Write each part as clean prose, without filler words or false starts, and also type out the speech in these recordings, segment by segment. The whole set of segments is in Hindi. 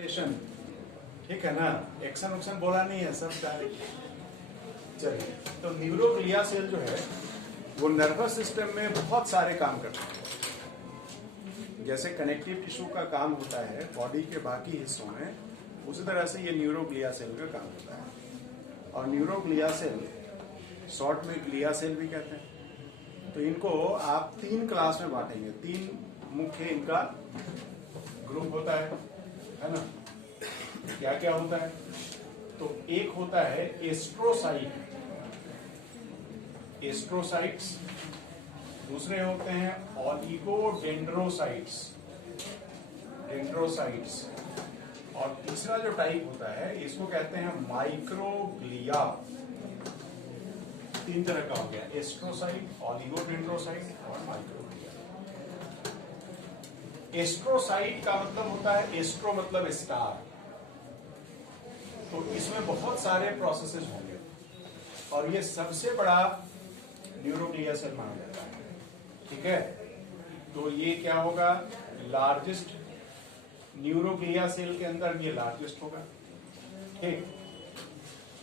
ठीक है ना, एक्शन उक्शन बोला नहीं है, सब डायरेक्ट। चलिए, तो न्यूरोग्लिया सेल जो है वो नर्वस सिस्टम में बहुत सारे काम करते हैं। जैसे कनेक्टिव टिश्यू का काम होता है बॉडी के बाकी हिस्सों में, उसी तरह से ये न्यूरोग्लिया सेल का काम होता है। और न्यूरोग्लिया सेल शॉर्ट में ग्लिया सेल भी कहते हैं। तो इनको आप 3 क्लास में बांटेंगे। 3 मुख्य इनका ग्रुप होता है ना। क्या क्या होता है? तो एक होता है एस्ट्रोसाइट, एस्ट्रोसाइट्स। दूसरे होते हैं ऑलिगोडेंड्रोसाइट्स, डेंड्रोसाइट्स। और तीसरा जो टाइप होता है इसको कहते हैं माइक्रोग्लिया। 3 तरह का हो गया, एस्ट्रोसाइट, ऑलिगोडेंड्रोसाइट और माइक्रोग्लिया। एस्ट्रोसाइट का मतलब होता है, एस्ट्रो मतलब स्टार। तो इसमें बहुत सारे प्रोसेसेस होंगे और ये सबसे बड़ा न्यूरोग्लिया सेल माना जाता है। ठीक है, तो ये क्या होगा? लार्जेस्ट न्यूरोग्लिया सेल के अंदर ये लार्जेस्ट होगा। ठीक,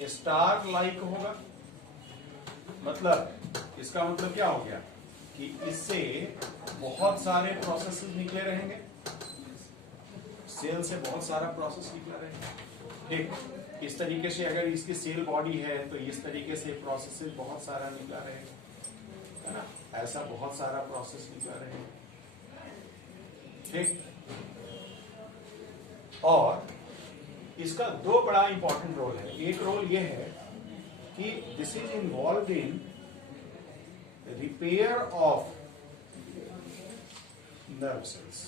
स्टार लाइक होगा। मतलब इसका मतलब क्या हो गया कि इससे बहुत सारे प्रोसेसेस निकले रहेंगे, सेल से बहुत सारा प्रोसेस निकला रहेगा। ठीक, इस तरीके से अगर इसकी सेल बॉडी है तो इस तरीके से प्रोसेस बहुत सारा निकला रहेगा, है ना। ऐसा बहुत सारा प्रोसेस निकला रहेगा। ठीक, और इसका 2 बड़ा इंपॉर्टेंट रोल है। एक रोल यह है कि this is involve in repair of nerve cells.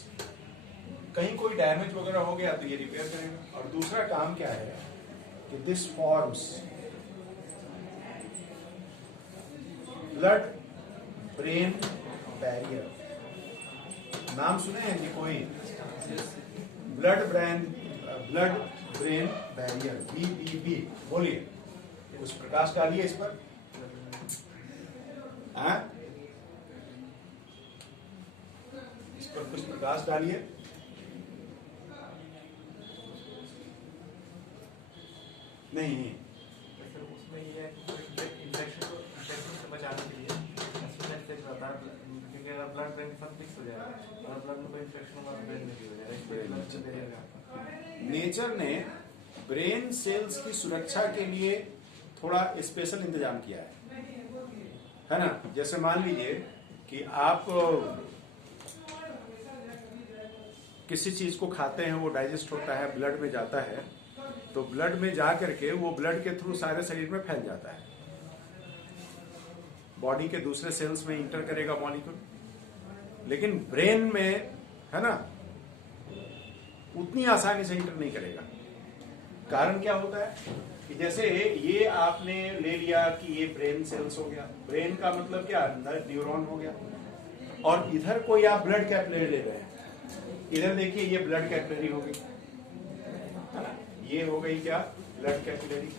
कहीं कोई डैमेज वगैरह हो गया तो ये रिपेयर करेगा। और दूसरा काम क्या है कि this forms blood brain barrier. नाम सुने हैं कि कोई? Blood brain barrier, BBB। बोलिए, कुछ प्रकाश डालिए इस पर। इस पर कुछ प्रकाश डालिए। नहीं, उसमें ये है कि इन्फेक्शन से बचाने के लिए क्योंकि अगर ब्लड ब्रेन सब फिक्स हो जाएगा और ब्लड में कोई इन्फेक्शन होगा ब्रेन में भी हो जाएगा। नेचर ने ब्रेन सेल्स की सुरक्षा के लिए थोड़ा स्पेशल इंतजाम किया है ना। जैसे मान लीजिए कि आप किसी चीज को खाते हैं, वो डाइजेस्ट होता है, ब्लड में जाता है, तो ब्लड में जा करके वो ब्लड के थ्रू सारे शरीर में फैल जाता है, बॉडी के दूसरे सेल्स में इंटर करेगा मॉलिक्यूल। लेकिन ब्रेन में, है ना, उतनी आसानी से इंटर नहीं करेगा। कारण क्या होता है कि जैसे ये आपने ले लिया कि ये ब्रेन सेल्स हो गया, ब्रेन का मतलब क्या? अंदर न्यूरॉन हो गया। और इधर कोई आप ब्लड कैपिलरी ले रहे हैं, इधर देखिए ये ब्लड कैपिलरी हो गई, है ना। ये हो गई क्या? Blood capillary.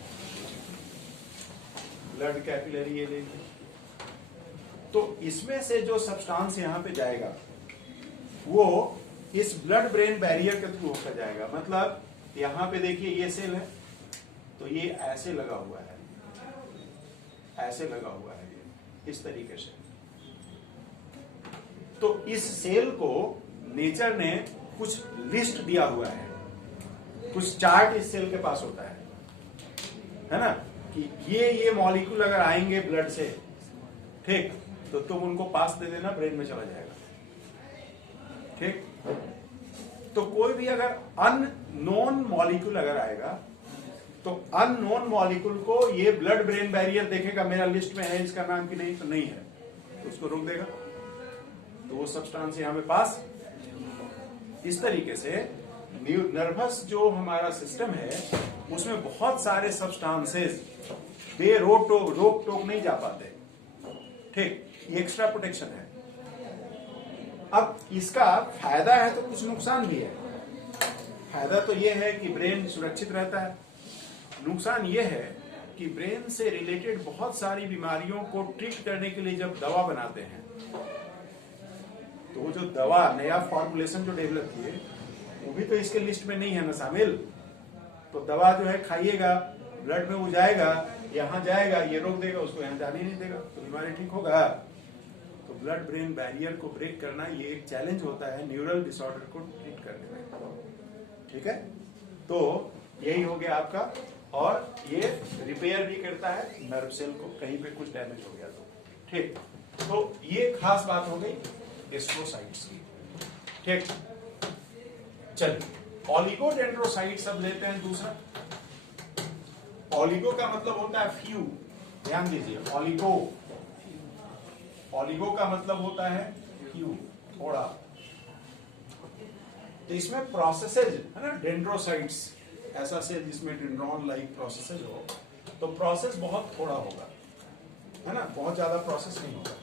ब्लड कैपिलरी ये ले ली। तो इसमें से जो सब्सटेंस यहां पे जाएगा वो इस ब्लड ब्रेन बैरियर के थ्रू होकर जाएगा। मतलब यहां पे देखिए ये सेल है, तो ये ऐसे लगा हुआ है, ऐसे लगा हुआ है ये, इस तरीके से। तो इस सेल को नेचर ने कुछ लिस्ट दिया हुआ है, कुछ चार्ट इस सेल के पास होता है ना, कि ये मॉलिक्यूल अगर आएंगे ब्लड से, ठीक, तो तुम उनको पास दे देना, ब्रेन में चला जाएगा। ठीक, तो कोई भी अगर अननोन मॉलिक्यूल अगर आएगा तो अननोन मॉलिक्यूल को ये ब्लड ब्रेन बैरियर देखेगा, मेरा लिस्ट में है इसका नाम कि नहीं, तो नहीं है, तो उसको रोक देगा। तो वो सब्सटेंस यहां पे पास। इस तरीके से नर्वस जो हमारा सिस्टम है उसमें बहुत सारे सब्सटेंसेस रोक टोक नहीं जा पाते। ठीक, ये एक्स्ट्रा प्रोटेक्शन है। अब इसका फायदा है तो कुछ नुकसान भी है। फायदा तो ये है कि ब्रेन सुरक्षित रहता है। नुकसान ये है कि ब्रेन से रिलेटेड बहुत सारी बीमारियों को ट्रीट करने के लिए जब दवा बनाते हैं, तो वो जो दवा नया फॉर्मुलेशन जो डेवलप किए वो भी तो इसके लिस्ट में नहीं है ना शामिल। तो दवा जो है खाइएगा, ब्लड में वो जाएगा, यहाँ जाएगा, ये रोक देगा, उसको यहाँ जाने नहीं देगा, तो बीमारी ठीक होगा। तो ब्लड ब्रेन बैरियर को ब्रेक करना ये एक चैलेंज होता है न्यूरल डिसऑर्डर को ट्रीट करने में। ठीक है, तो यही हो गया आपका। और ये रिपेयर भी करता है नर्व सेल को, कहीं पे कुछ डैमेज हो गया तो। ठीक, तो ये खास बात हो गई एस्ट्रोसाइट्स की। ठीक, चलिए ऑलिगोडेंड्रोसाइट्स अब लेते हैं दूसरा। ऑलिगो का मतलब होता है फ्यू, ध्यान दीजिए। ऑलिगो का मतलब होता है फ्यू, थोड़ा। तो इसमें प्रोसेसेज है ना, डेंड्रोसाइट्स, ऐसा सेल जिसमें डेंड्रॉन लाइक प्रोसेसेज हो, तो प्रोसेस बहुत थोड़ा होगा, है ना, बहुत ज्यादा प्रोसेस नहीं होगा।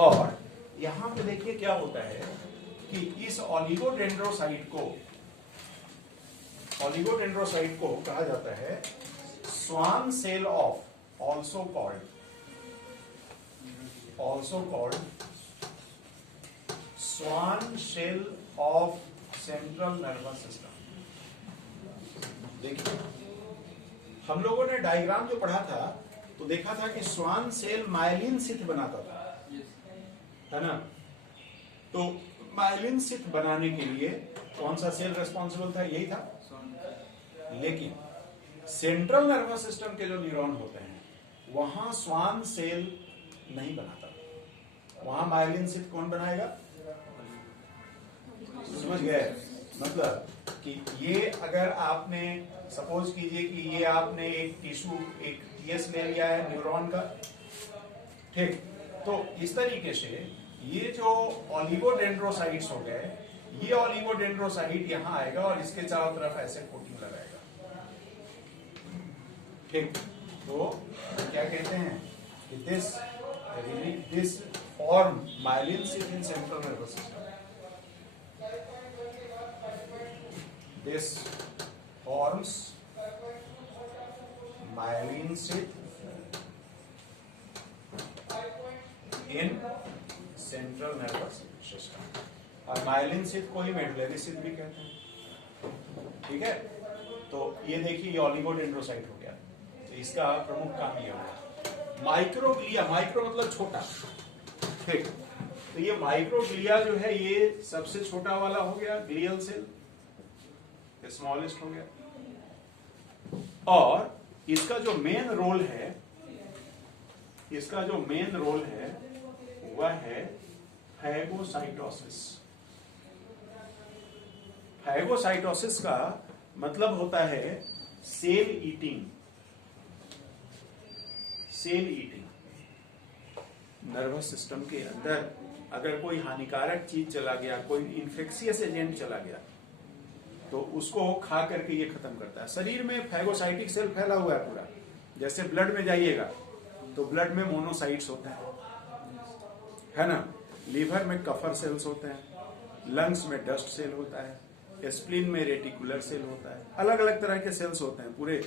और यहां पे देखिए क्या होता है कि इस ऑलिगोडेंड्रोसाइट को कहा जाता है Schwann cell of, also called Schwann cell of central nervous system. देखिए हम लोगों ने डायग्राम जो पढ़ा था तो देखा था कि स्वान सेल माइलिन शीथ बनाता था, है ना। तो माइलिन शीथ बनाने के लिए कौन सा सेल रेस्पॉन्सिबल था? यही था। लेकिन सेंट्रल नर्वस सिस्टम के जो न्यूरॉन होते हैं वहां स्वान सेल नहीं बनाता, वहां माइलिन शीथ कौन बनाएगा? समझ गए? मतलब कि ये अगर आपने सपोज कीजिए कि ये आपने एक टिश्यू, एक टीएस ले लिया है न्यूरॉन का, ठीक, तो इस तरीके से ये जो ऑलिगोडेंड्रोसाइट्स हो गए, ये ऑलिगोडेंड्रोसाइट यहां आएगा और इसके चारों तरफ ऐसे कोटिंग लगाएगा। ठीक, तो क्या कहते हैं कि this form myelin sheath in central nervous system. This forms myelin sheath in central nervous system। और माइलिन शीथ को ही मेडुलरी शीथ भी कहते हैं। ठीक है, तो ये देखिए ये ऑलिगोडेंड्रोसाइट हो गया, तो इसका प्रमुख काम ये होगा। माइक्रोग्लिया, माइक्रो मतलब छोटा, ठीक, तो ये माइक्रोग्लिया जो है ये सबसे छोटा वाला हो गया ग्लियल सेल, स्मॉलेस्ट हो गया। और इसका जो मेन रोल है, वह है फैगोसाइटोसिस। फैगोसाइटोसिस का मतलब होता है सेल ईटिंग। नर्वस सिस्टम के अंदर अगर कोई हानिकारक चीज चला गया, कोई इंफेक्शियस एजेंट चला गया, तो उसको खा करके ये खत्म करता है। शरीर में फैगोसाइटिक सेल फैला हुआ है पूरा। जैसे ब्लड में जाइएगा तो ब्लड में मोनोसाइट्स होते हैं, है ना, लीवर में कफर सेल्स होते हैं, लंग्स में डस्ट सेल होता है, स्प्लीन में रेटिकुलर सेल होता है, अलग अलग तरह के सेल्स होते हैं पूरे,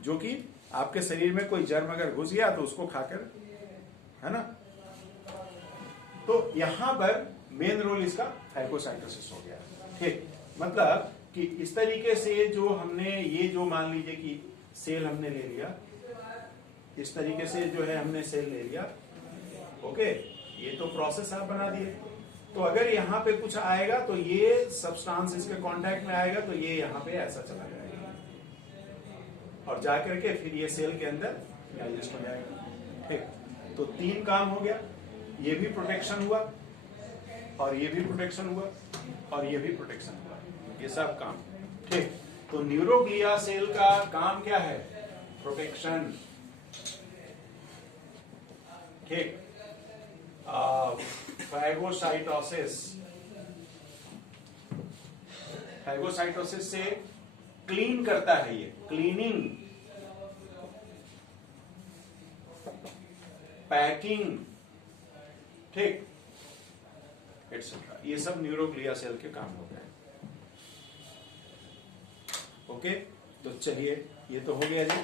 जो कि आपके शरीर में कोई जर्म अगर घुस गया तो उसको खाकर, है ना। तो यहां पर मेन रोल इसका फैगोसाइटोसिस हो गया। ठीक, मतलब कि इस तरीके से जो हमने ये जो मान लीजिए कि सेल हमने ले लिया, इस तरीके से जो है हमने सेल ले लिया, ओके, ये तो प्रोसेस आप बना दिए। तो अगर यहाँ पे कुछ आएगा तो ये सब्सटेंस इसके कांटेक्ट में आएगा तो ये यहाँ पे ऐसा चला जाएगा और जाकर के फिर ये सेल के अंदर डाइजेस्ट हो जाएगा। ठीक, तो 3 काम हो गया, ये भी प्रोटेक्शन हुआ और ये भी प्रोटेक्शन हुआ और ये भी प्रोटेक्शन हुआ, ये सब काम। ठीक, तो न्यूरोग्लिया सेल का काम क्या है? प्रोटेक्शन। ठीक, फैगोसाइटोसिस से क्लीन करता है, ये क्लीनिंग, पैकिंग, ठीक, एटसेट्रा, ये सब न्यूरोग्लिया सेल के काम होते हैं। ओके, तो चलिए ये तो हो गया जी।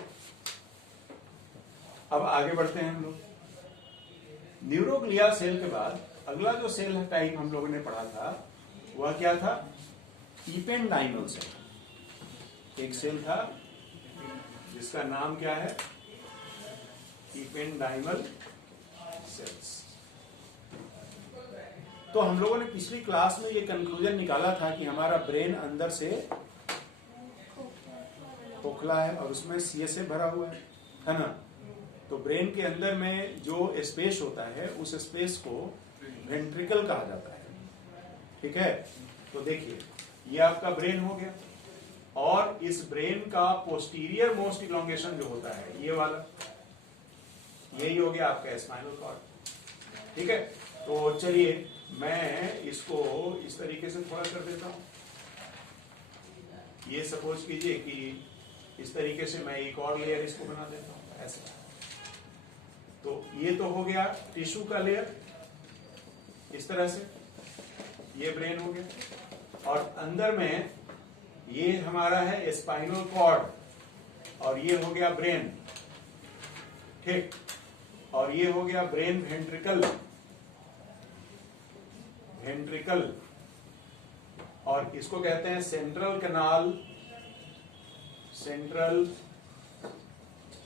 अब आगे बढ़ते हैं हम लोग। न्यूरोग्लिया सेल के बाद अगला जो सेल टाइप हम लोगों ने पढ़ा था वह क्या था? Ependymal cell. एक सेल था जिसका नाम क्या है, इपेंडाइमल सेल्स। तो हम लोगों ने पिछली क्लास में ये कंक्लूजन निकाला था कि हमारा ब्रेन अंदर से खोखला है और उसमें CSF भरा हुआ है ना। तो ब्रेन के अंदर में जो स्पेस होता है उस स्पेस को वेंट्रिकल कहा जाता है, ठीक है। तो देखिए ये आपका ब्रेन हो गया, और इस ब्रेन का पोस्टीरियर मोस्ट इलोंगेशन जो होता है ये वाला, यही हो गया आपका स्पाइनल कॉर्ड, ठीक है। तो चलिए मैं इसको इस तरीके से थोड़ा कर देता हूं। ये सपोज कीजिए कि इस तरीके से मैं एक और लेयर इसको बना देता हूं ऐसे। तो ये तो हो गया टिश्यू का लेयर, इस तरह से ये ब्रेन हो गया, और अंदर में ये हमारा है स्पाइनल कॉर्ड, और ये हो गया ब्रेन, ठीक। और ये हो गया ब्रेन वेंट्रिकल, और इसको कहते हैं central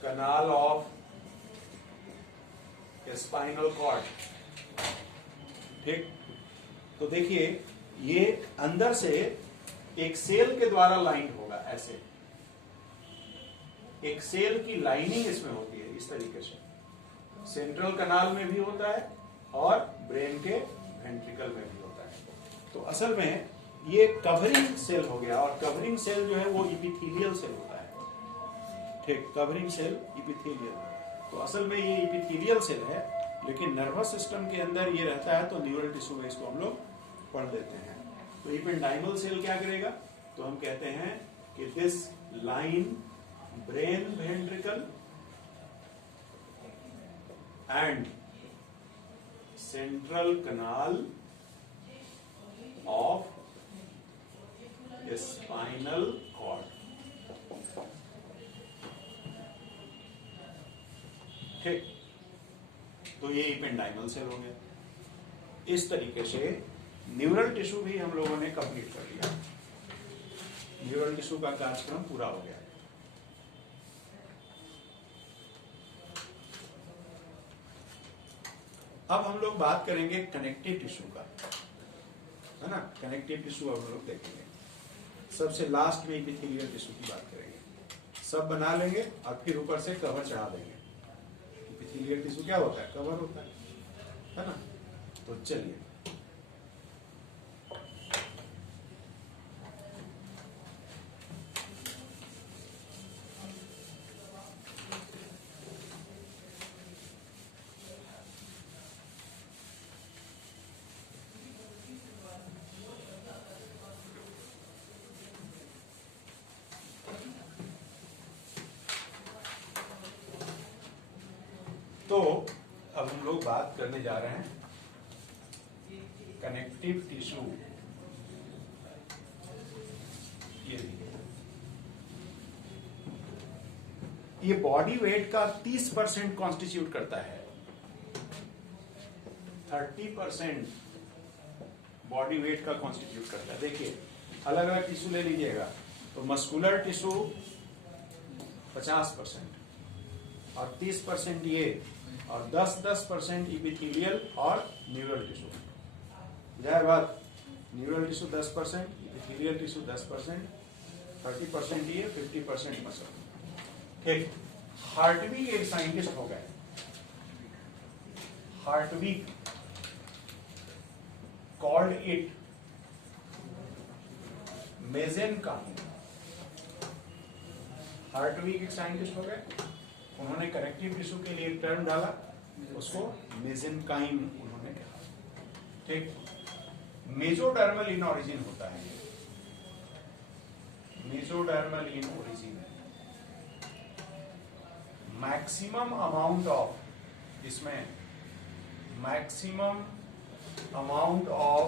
canal of spinal cord, ठीक। तो देखिए ये अंदर से एक सेल के द्वारा लाइंड होगा ऐसे, एक सेल की लाइनिंग इसमें होती है इस तरीके से, सेंट्रल कनाल में भी होता है और ब्रेन के वेंट्रिकल में भी होता है। तो असल में ये कवरिंग सेल हो गया, और कवरिंग सेल जो है वो इपिथेलियल सेल होता है, ठीक। कवरिंग सेल इपिथेलियल, तो असल में ये इपिथेलियल सेल है, लेकिन नर्वस सिस्टम के अंदर ये रहता है, तो न्यूरल टिश्यू में इसको हम लोग पढ़ लेते हैं। तो इपेंडाइमल सेल क्या करेगा, तो हम कहते हैं कि this line brain ventricle and central canal of spinal cord, ठीक। तो ये इपेंडाइमल सेल हो गया। इस तरीके से न्यूरल टिश्यू भी हम लोगों ने कंप्लीट कर लिया, न्यूरल टिश्यू का कार्यक्रम पूरा हो गया। अब हम लोग बात करेंगे कनेक्टिव टिश्यू का, है ना। कनेक्टिव टिश्यू हम लोग देखेंगे, सबसे लास्ट में इपिथेलियल टिश्यू की बात करेंगे। सब बना लेंगे और फिर ऊपर से कवर चढ़ा देंगे। इपिथेलियल टिश्यू क्या होता है, कवर होता है ना। तो चलिए तो अब हम लोग बात करने जा रहे हैं कनेक्टिव टिश्यू। ये बॉडी वेट का 30% कॉन्स्टिट्यूट करता है, 30% बॉडी वेट का कॉन्स्टिट्यूट करता है। देखिए अलग अलग टिश्यू ले लीजिएगा, तो मस्कुलर टिश्यू 50% और 30% ये, और 10% इपिथेलियल और न्यूरल टिश्यू। जाए बात, न्यूरल टिश्यू 10%, इपिथेलियल टिश्यू 10%, 30% ये, 50% मसल, ठीक। हार्टविक एक साइंटिस्ट हो गए, हार्टविक कॉल्ड इट मेसेनकाइम। हार्टविक एक साइंटिस्ट हो गए, उन्होंने कनेक्टिव टिश्यू के लिए एक टर्म डाला, उसको मेसेनकाइम उन्होंने कहा, ठीक। मेसोडर्मल इन ओरिजिन होता है, mesodermal in origin. Maximum amount of, इसमें maximum amount of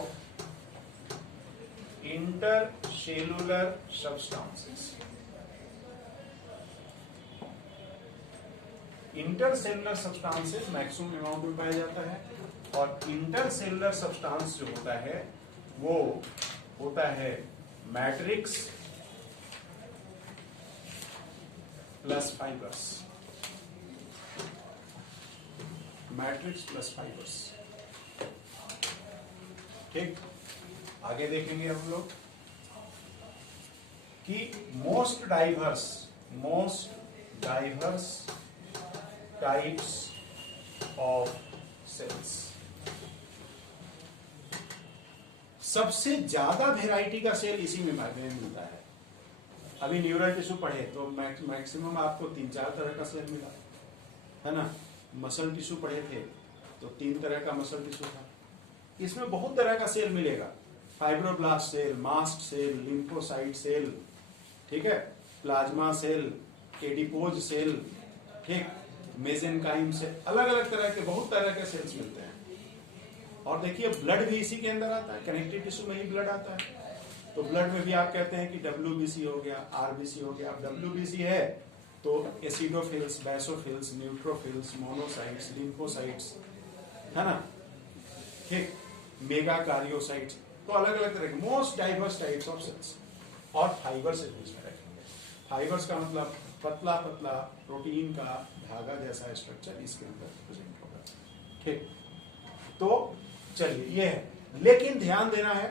intercellular substances, intercellular substances maximum amount में पाया जाता है, और इंटरसेलुलर सब्सटेंस जो होता है वो होता है matrix plus fibres, matrix plus fibres. ठीक, आगे देखेंगे हम लोग कि most diverse types of cells, सबसे ज्यादा वेराइटी का सेल इसी में मिलता है। अभी न्यूरल टिश्यू पढ़े तो मैक्सिमम आपको 3-4 तरह का सेल मिला, है ना। मसल टिश्यू पढ़े थे तो 3 तरह का मसल टिश्यू था। इसमें बहुत तरह का सेल मिलेगा, fibroblast cell, mast cell, lymphocyte cell, ठीक है, प्लाज्मा सेल, एडिपोज सेल, ठीक, मेसेनकाइम से, अलग अलग तरह के बहुत तरह के सेल्स मिलते हैं। और देखिए ब्लड भी इसी के अंदर आता है, कनेक्टिव टिश्यू में ही ब्लड आता है। तो ब्लड में भी आप कहते हैं कि WBC हो गया, RBC हो गया। अब WBC है तो acidophils, basophils, neutrophils, monocytes, lymphocytes, है ना, ठीक, मेगाकार्योसाइट्स। तो अलग अलग तरह के most diverse types of cells. और फाइबर्स इसमें रखेंगे। फाइबर्स का मतलब पतला पतला प्रोटीन का धागा जैसा स्ट्रक्चर इसके अंदर प्रेजेंट होगा। ठीक, तो चलिए ये है। लेकिन ध्यान देना है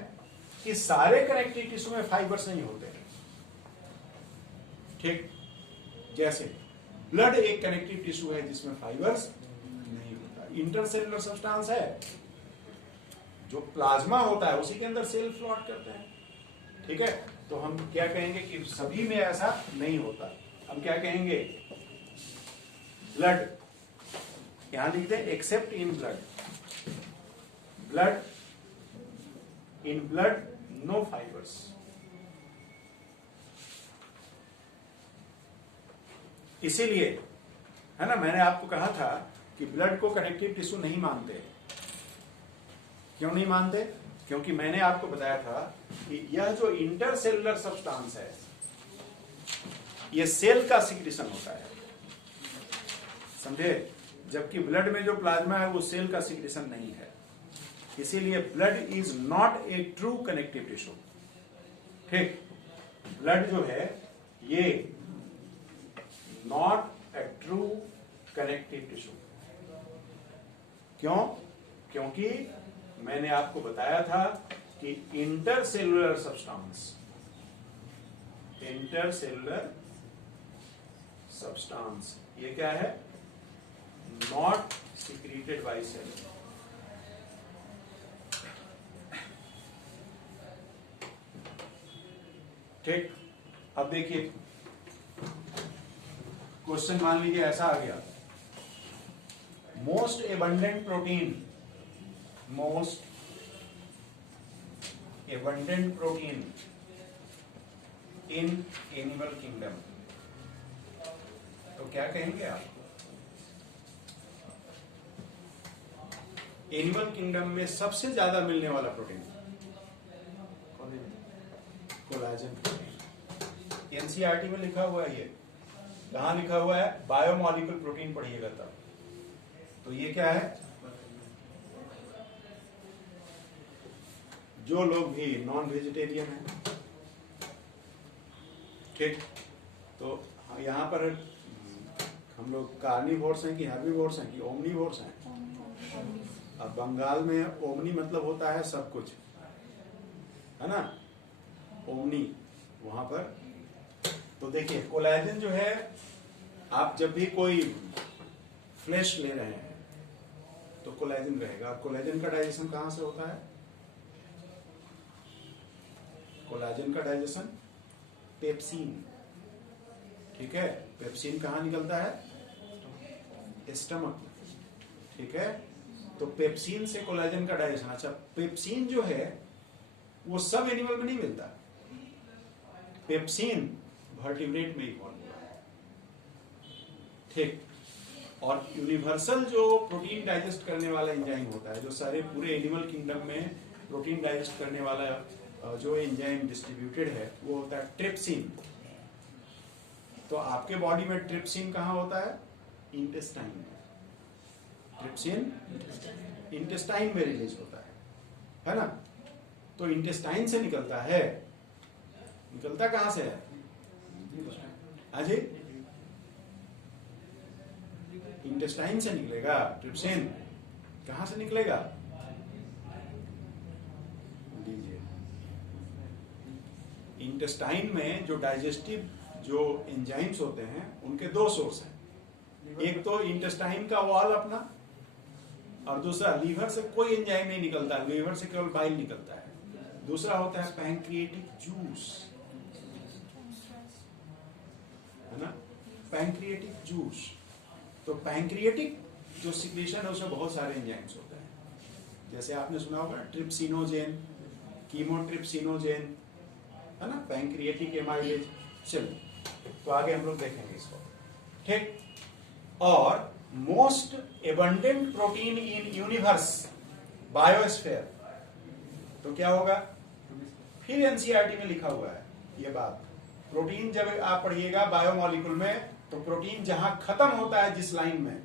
कि सारे कनेक्टिव टिश्यू में फाइबर्स नहीं होते। ठीक, जैसे ब्लड एक कनेक्टिव टिश्यू है जिसमें फाइबर्स नहीं होता। इंटरसेलुलर सब्सटेंस है, जो प्लाज्मा होता है उसी के अंदर सेल फ्लॉट करते हैं। ठीक है, तो हम क्या कहेंगे कि सभी में ऐसा नहीं होता। हम क्या कहेंगे, ब्लड, यहां लिखते हैं accept in blood, in blood no fibers। इसीलिए है ना, मैंने आपको कहा था कि ब्लड को कनेक्टिव टिश्यू नहीं मानते। क्यों नहीं मानते? क्योंकि मैंने आपको बताया था कि यह जो इंटरसेलुलर सब्सटेंस है यह सेल का सिक्रीशन होता है, समझे, जबकि ब्लड में जो प्लाज्मा है वो सेल का सिक्रीशन नहीं है। इसीलिए blood is not a true connective tissue. ठीक, ब्लड जो है ये not a true connective tissue. क्यों? क्योंकि मैंने आपको बताया था कि इंटरसेलुलर सब्सटेंस ये क्या है, नॉट सिक्रीटेड बाय सेल। ठीक, अब देखिए क्वेश्चन मान लीजिए ऐसा आ गया, most abundant protein in animal kingdom, तो क्या कहेंगे आप? एनिमल किंगडम में सबसे ज्यादा मिलने वाला प्रोटीन कोलाजन प्रोटीन। एनसीईआरटी में लिखा हुआ है, ये कहां लिखा हुआ है, बायोमोलिक्यूल प्रोटीन पढ़िएगा तब। तो ये क्या है, जो लोग भी नॉन वेजिटेरियन है, ठीक, तो यहां पर हम लोग कार्निवोर्स हैं कि हर्बीवोर्स हैं कि ओमनीवोर्स हैं? अब बंगाल में ओमनी मतलब होता है सब कुछ, है ना, ओमनी वहां पर। तो देखिए कोलेजन जो है, आप जब भी कोई फ्लेश ले रहे हैं तो कोलेजन रहेगा। कोलेजन का डाइजेशन कहां से होता है? कोलेजन का डाइजेशन पेप्सिन, ठीक है, पेप्सिन कहां निकलता है? स्टमक, ठीक है। तो पेप्सिन से कोलेजन का डाइजेशन। अच्छा, पेप्सिन जो है वो सब एनिमल में नहीं मिलता। पेप्सिन वर्टिब्रेट में ही फॉर्म हुआ है, ठीक। और यूनिवर्सल जो प्रोटीन डाइजेस्ट करने वाला एंजाइम होता है, जो सारे पूरे एनिमल किंगडम में प्रोटीन डाइजेस्ट करने वाला जो एंजाइम डिस्ट्रीब्यूटेड है, वो होता है ट्रिप्सिन। तो आपके बॉडी में ट्रिप्सिन कहां होता है? इंटेस्टाइन में। ट्रिप्सिन इंटेस्टाइन में रिलीज होता है ना। तो इंटेस्टाइन से निकलता है निकलता कहां से है? अजय, इंटेस्टाइन से निकलेगा। ट्रिप्सिन कहां से निकलेगा? लीजिए, इंटेस्टाइन में जो डाइजेस्टिव जो एंजाइम्स होते हैं उनके दो सोर्स हैं। एक तो इंटेस्टाइन का वॉल अपना, और दूसरा लीवर से कोई एंजाइम नहीं निकलता, लीवर से केवल बाइल निकलता है। दूसरा होता है पैंक्रिएटिक जूस, है ना, पैंक्रिएटिक जूस। तो पैंक्रिएटिक जो सिक्रीशन है उसमें बहुत सारे एंजाइम्स होते हैं, जैसे आपने सुना होगा ट्रिप्सिनोजेन, कीमोट्रिप्सिनोजेन, है ना, पैंक्रिएटिक एमाइलेज। चलिए, तो आगे हम लोग देखेंगे इसको, ठीक। और most abundant protein in universe biosphere, तो क्या होगा? फिर एनसीईआरटी में लिखा हुआ है ये बात। प्रोटीन जब आप पढ़िएगा बायोमोलिकुल में, तो प्रोटीन जहां खत्म होता है जिस लाइन में,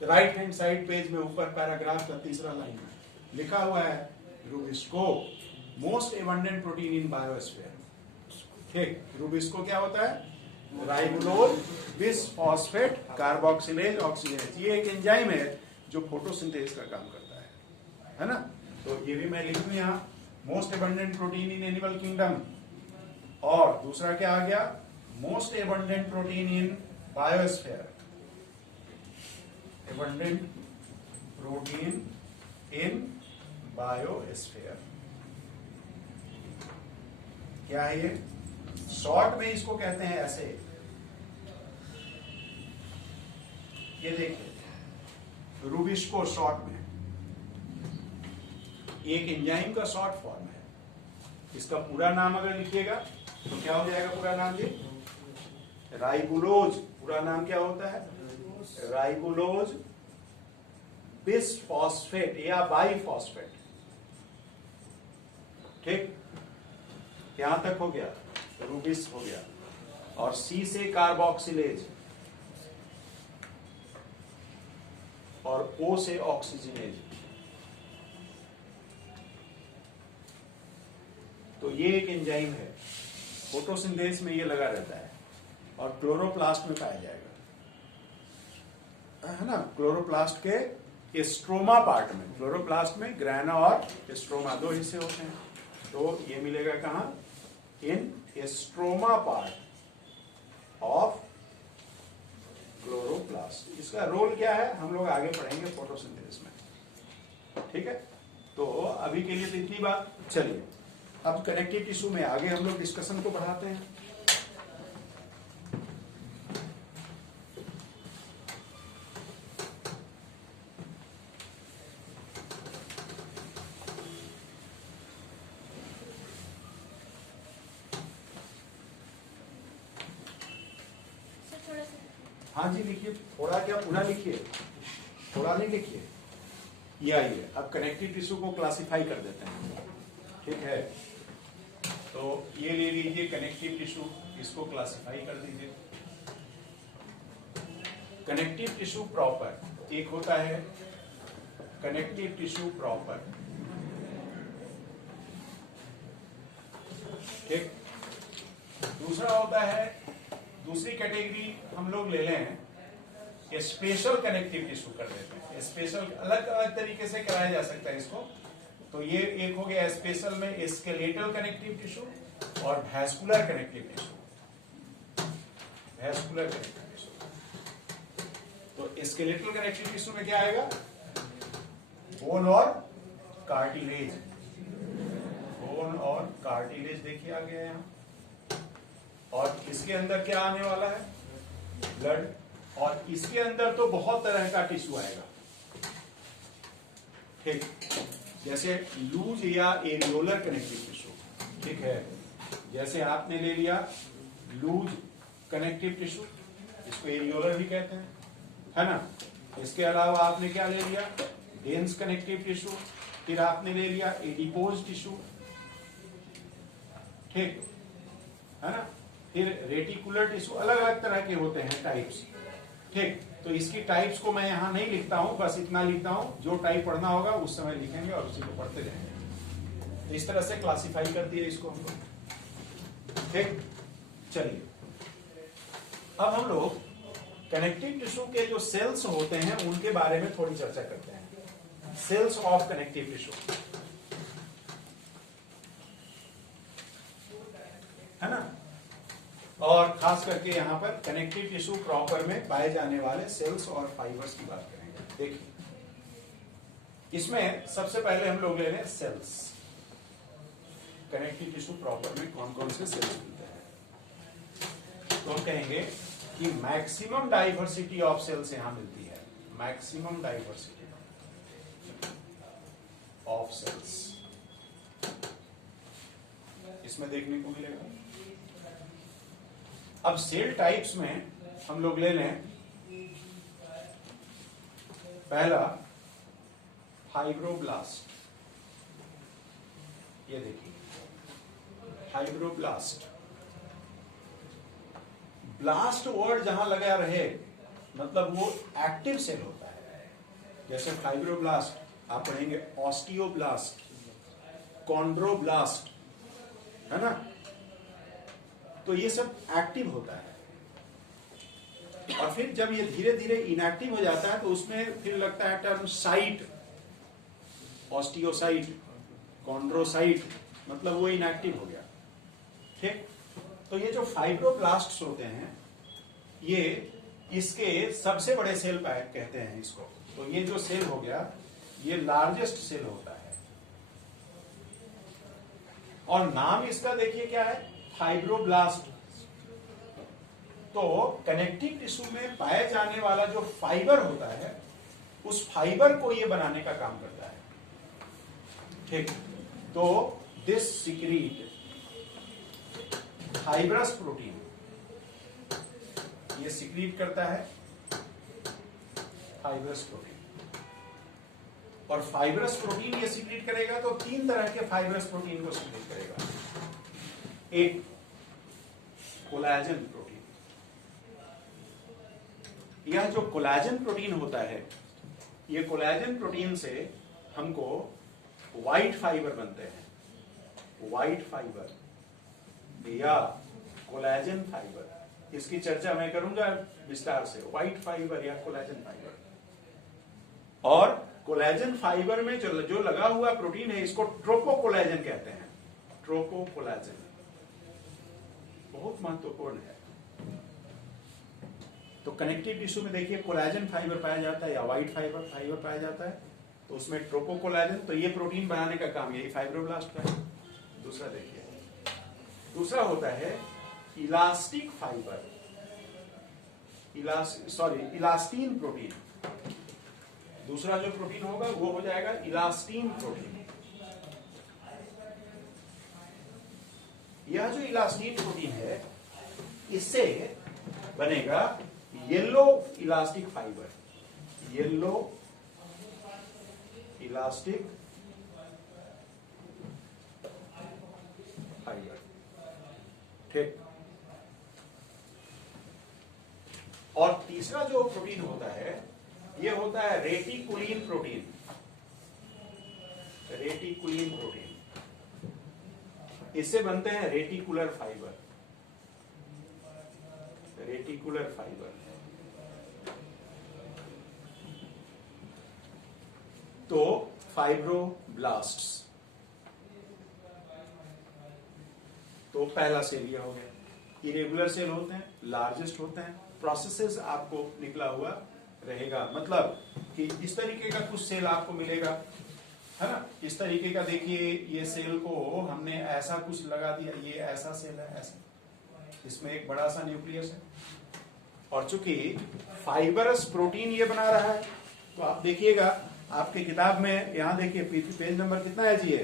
राइट हैंड साइड पेज में ऊपर पैराग्राफ का तीसरा लाइन में लिखा हुआ है रूबिस्को, मोस्ट एबंडेंट प्रोटीन इन बायोस्फीयर। ठीक, रूबिस्को क्या होता है? राइबोलोज बिसफॉस्फेट कार्बोक्सिलेज ऑक्सीजनेज। ये एक एंजाइम है जो फोटोसिंथेसिस का काम करता है ना। तो ये भी मैं लिख दूं यहाँ, most abundant protein in animal kingdom. और दूसरा क्या आ गया? मोस्ट एबंडेंट प्रोटीन इन बायोस्फीयर, एबंडेंट प्रोटीन इन बायोस्फीयर। क्या है ये? शॉर्ट में इसको कहते हैं ऐसे, ये देखिए रूबिस्को शॉर्ट में, एक एंजाइम का शॉर्ट फॉर्म है। इसका पूरा नाम अगर लिखिएगा तो क्या हो जाएगा पूरा नाम जी? राइबोलोज। पूरा नाम क्या होता है? राइबोलोज बिसफॉस्फेट या बाइफॉस्फेट। ठीक, यहां तक हो गया, रूबिस हो गया। और सी से कार्बोक्सिलेज, और ओ से ऑक्सीजनेज। तो ये एक एंजाइम है, फोटोसिंथेसिस में ये लगा रहता है और क्लोरोप्लास्ट में पाया जाएगा, है ना। क्लोरोप्लास्ट के स्ट्रोमा पार्ट में, क्लोरोप्लास्ट में ग्रैना और स्ट्रोमा दो हिस्से होते हैं। तो ये मिलेगा कहां? इन स्ट्रोमा पार्ट ऑफ क्लोरोप्लास्ट। इसका रोल क्या है हम लोग आगे पढ़ेंगे फोटोसिंथेसिस में, ठीक है। तो अभी के लिए तो इतनी बात। चलिए अब कनेक्टिव टिश्यू में आगे हम लोग डिस्कशन को बढ़ाते हैं। हाँ जी लिखिए, थोड़ा क्या पूरा लिखिए, थोड़ा नहीं लिखिए। ये आइए अब कनेक्टिव टिश्यू को क्लासिफाई कर देते हैं, ठीक है। तो ये ले लीजिए कनेक्टिव टिश्यू, इसको क्लासिफाई कर दीजिए। कनेक्टिव टिश्यू प्रॉपर, एक होता है कनेक्टिव टिश्यू प्रॉपर, ठीक। दूसरा होता है, दूसरी कैटेगरी हम लोग ले लें स्पेशल कनेक्टिव टिश्यू कर देते हैं। स्पेशल अलग अलग तरीके से कराया जा सकता है इसको। तो ये एक हो गया स्पेशल में स्केलेटल कनेक्टिव टिश्यू और vascular connective tissue, vascular connective tissue. तो स्केलेटल कनेक्टिव टिश्यू में क्या आएगा? बोन और कार्टिलेज, बोन और कार्टिलेज देखिए आ गया यहाँ। और इसके अंदर क्या आने वाला है? ब्लड। और इसके अंदर तो बहुत तरह का टिश्यू आएगा, ठीक, जैसे लूज या एरियोलर कनेक्टिव टिश्यू, ठीक है। जैसे आपने ले लिया लूज कनेक्टिव टिश्यू, इसको एरियोलर भी कहते हैं, है ना। इसके अलावा आपने क्या ले लिया? Dense connective tissue. फिर आपने ले लिया एडिपोज टिश्यू, ठीक है ना। फिर रेटिकुलर टिश्यू, अलग अलग तरह के होते हैं टाइप्स, ठीक। तो इसकी टाइप्स को मैं यहां नहीं लिखता हूं, बस इतना लिखता हूं, जो टाइप पढ़ना होगा उस समय लिखेंगे और उसी को पढ़ते जाएंगे। तो इस तरह से क्लासिफाई कर दिए इसको हम लोग। ठीक, चलिए अब हम लोग कनेक्टिव टिश्यू के जो सेल्स होते हैं उनके बारे में थोड़ी चर्चा करते हैं। सेल्स ऑफ कनेक्टिव टिश्यू, है ना, और खास करके यहां पर कनेक्टिव टिश्यू प्रॉपर में पाए जाने वाले सेल्स और फाइबर्स की बात करेंगे। देखिए इसमें सबसे पहले हम लोग ले लें सेल्स। कनेक्टिव टिश्यू प्रॉपर में कौन कौन से सेल्स मिलते हैं, तो हम कहेंगे कि मैक्सिमम डाइवर्सिटी ऑफ सेल्स यहां मिलती है। मैक्सिमम डाइवर्सिटी ऑफ सेल्स इसमें देखने को मिलेगा। अब सेल टाइप्स में हम लोग ले लें पहला फाइब्रोब्लास्ट। ये देखिए फाइब्रोब्लास्ट, ब्लास्ट वर्ड जहां लगा रहे मतलब वो एक्टिव सेल होता है। जैसे फाइब्रोब्लास्ट आप पढ़ेंगे ऑस्टियोब्लास्ट, कॉन्ड्रोब्लास्ट, है ना, तो ये सब एक्टिव होता है। और फिर जब ये धीरे धीरे इनएक्टिव हो जाता है तो उसमें फिर लगता है टर्म साइट, ऑस्टियोसाइट, कॉन्ड्रोसाइट, मतलब वो इनएक्टिव हो गया। ठीक, तो ये जो फाइब्रोब्लास्ट्स होते हैं ये इसके सबसे बड़े सेल कहते हैं इसको। तो ये जो सेल हो गया ये लार्जेस्ट सेल होता है और नाम इसका देखिए क्या है, फाइब्रोब्लास्ट। तो कनेक्टिव टिश्यू में पाए जाने वाला जो फाइबर होता है उस फाइबर को ये बनाने का काम करता है। ठीक, तो दिस सिक्रीट फाइब्रस प्रोटीन, ये सिक्रीट करता है फाइब्रस प्रोटीन। और फाइब्रस प्रोटीन ये सिक्रीट करेगा तो तीन तरह के फाइब्रस प्रोटीन को सिक्रीट करेगा। एक कोलाजन प्रोटीन, यह जो कोलाजन प्रोटीन होता है ये कोलाजन प्रोटीन से हमको व्हाइट फाइबर बनते हैं। व्हाइट फाइबर या कोलाजन फाइबर, इसकी चर्चा मैं करूंगा विस्तार से। व्हाइट फाइबर या कोलाजन फाइबर, और कोलाजन फाइबर में जो लगा हुआ प्रोटीन है इसको ट्रोपोकोलाजन कहते हैं। ट्रोपोकोलाजन बहुत महत्वपूर्ण है। तो कनेक्टिव टिश्यू में देखिए कोलाजन फाइबर पाया जाता है या व्हाइट फाइबर पाया जाता है, तो उसमें ट्रोपोकोलाजन, तो ये प्रोटीन बनाने का काम यही फाइब्रोब्लास्ट का है। दूसरा देखिए, दूसरा होता है इलास्टिक फाइबर, इलास्टीन प्रोटीन। दूसरा जो प्रोटीन होगा वो हो जाएगा इलास्टीन प्रोटीन। यह जो इलास्टीन प्रोटीन है इससे बनेगा yellow elastic fibre, yellow elastic fibre. ठीक, और तीसरा जो प्रोटीन होता है ये होता है रेटिकुलिन प्रोटीन। रेटिकुलिन प्रोटीन, इससे बनते हैं रेटिकुलर फाइबर। रेटिकुलर फाइबर, तो फाइब्रोब्लास्ट्स, तो पहला सेल यह हो गया। इरेगुलर सेल होते हैं, लार्जेस्ट होते हैं, प्रोसेसेस आपको निकला हुआ रहेगा, मतलब कि इस तरीके का कुछ सेल आपको मिलेगा, है ना। इस तरीके का देखिए, ये सेल को हमने ऐसा कुछ लगा दिया, ये ऐसा सेल है, ऐसा, इसमें एक बड़ा सा न्यूक्लियस है। और चूंकि फाइबरस प्रोटीन ये बना रहा है तो आप देखिएगा आपके किताब में, यहां देखिए पेज नंबर कितना है जी,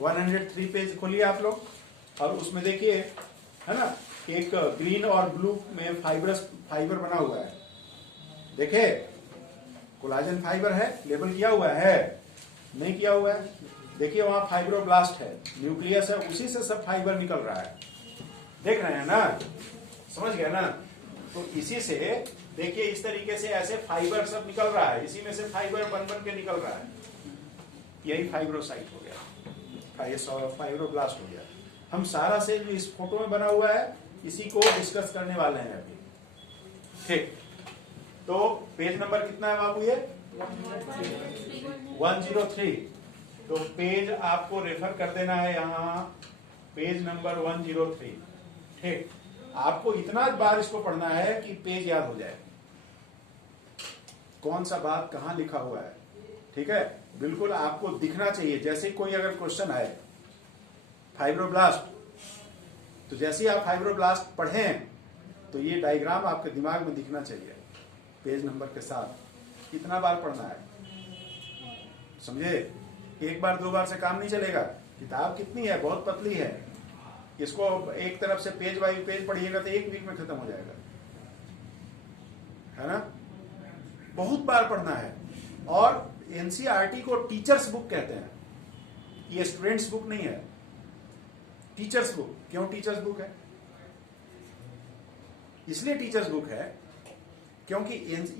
103 पेज खोलिए आप लोग, और उसमें देखिए, है ना, एक ग्रीन और ब्लू में फाइबर बना हुआ है। देखे, कोलाजन फाइबर है, लेबल किया हुआ है, नहीं किया हुआ है, देखिए वहां फाइब्रोब्लास्ट है, न्यूक्लियस है, उसी से सब फाइबर निकल रहा है। देख रहे हैं ना, समझ गए ना। तो इसी से देखिए इस तरीके से ऐसे फाइबर सब निकल रहा है, इसी में से फाइबर बन बन के निकल रहा है, यही फाइब्रोसाइट हो गया। फाइब्रोब्लास्ट हो गया। हम सारा सेल जो इस फोटो में बना हुआ है इसी को डिस्कस करने वाले हैं अभी। ठीक, तो पेज नंबर कितना है बाबू? ये 103। तो पेज आपको रेफर कर देना है यहाँ, पेज नंबर 103। ठीक, आपको इतना बार इसको पढ़ना है कि पेज याद हो जाए, कौन सा बात कहां लिखा हुआ है। ठीक है, बिल्कुल आपको दिखना चाहिए। जैसे कोई अगर क्वेश्चन आए फाइब्रोब्लास्ट, तो जैसे ही आप फाइब्रोब्लास्ट पढ़ें तो ये डायग्राम आपके दिमाग में दिखना चाहिए पेज नंबर के साथ। कितना बार पढ़ना है समझे? एक बार दो बार से काम नहीं चलेगा। किताब कितनी है, बहुत पतली है। इसको एक तरफ से पेज बाई पेज पढ़िएगा तो एक वीक में खत्म हो जाएगा, है ना? बहुत बार पढ़ना है। और एनसीईआरटी को टीचर्स बुक कहते हैं, ये स्टूडेंट्स बुक नहीं है, टीचर्स बुक। क्यों टीचर्स बुक है? इसलिए टीचर्स बुक है क्योंकि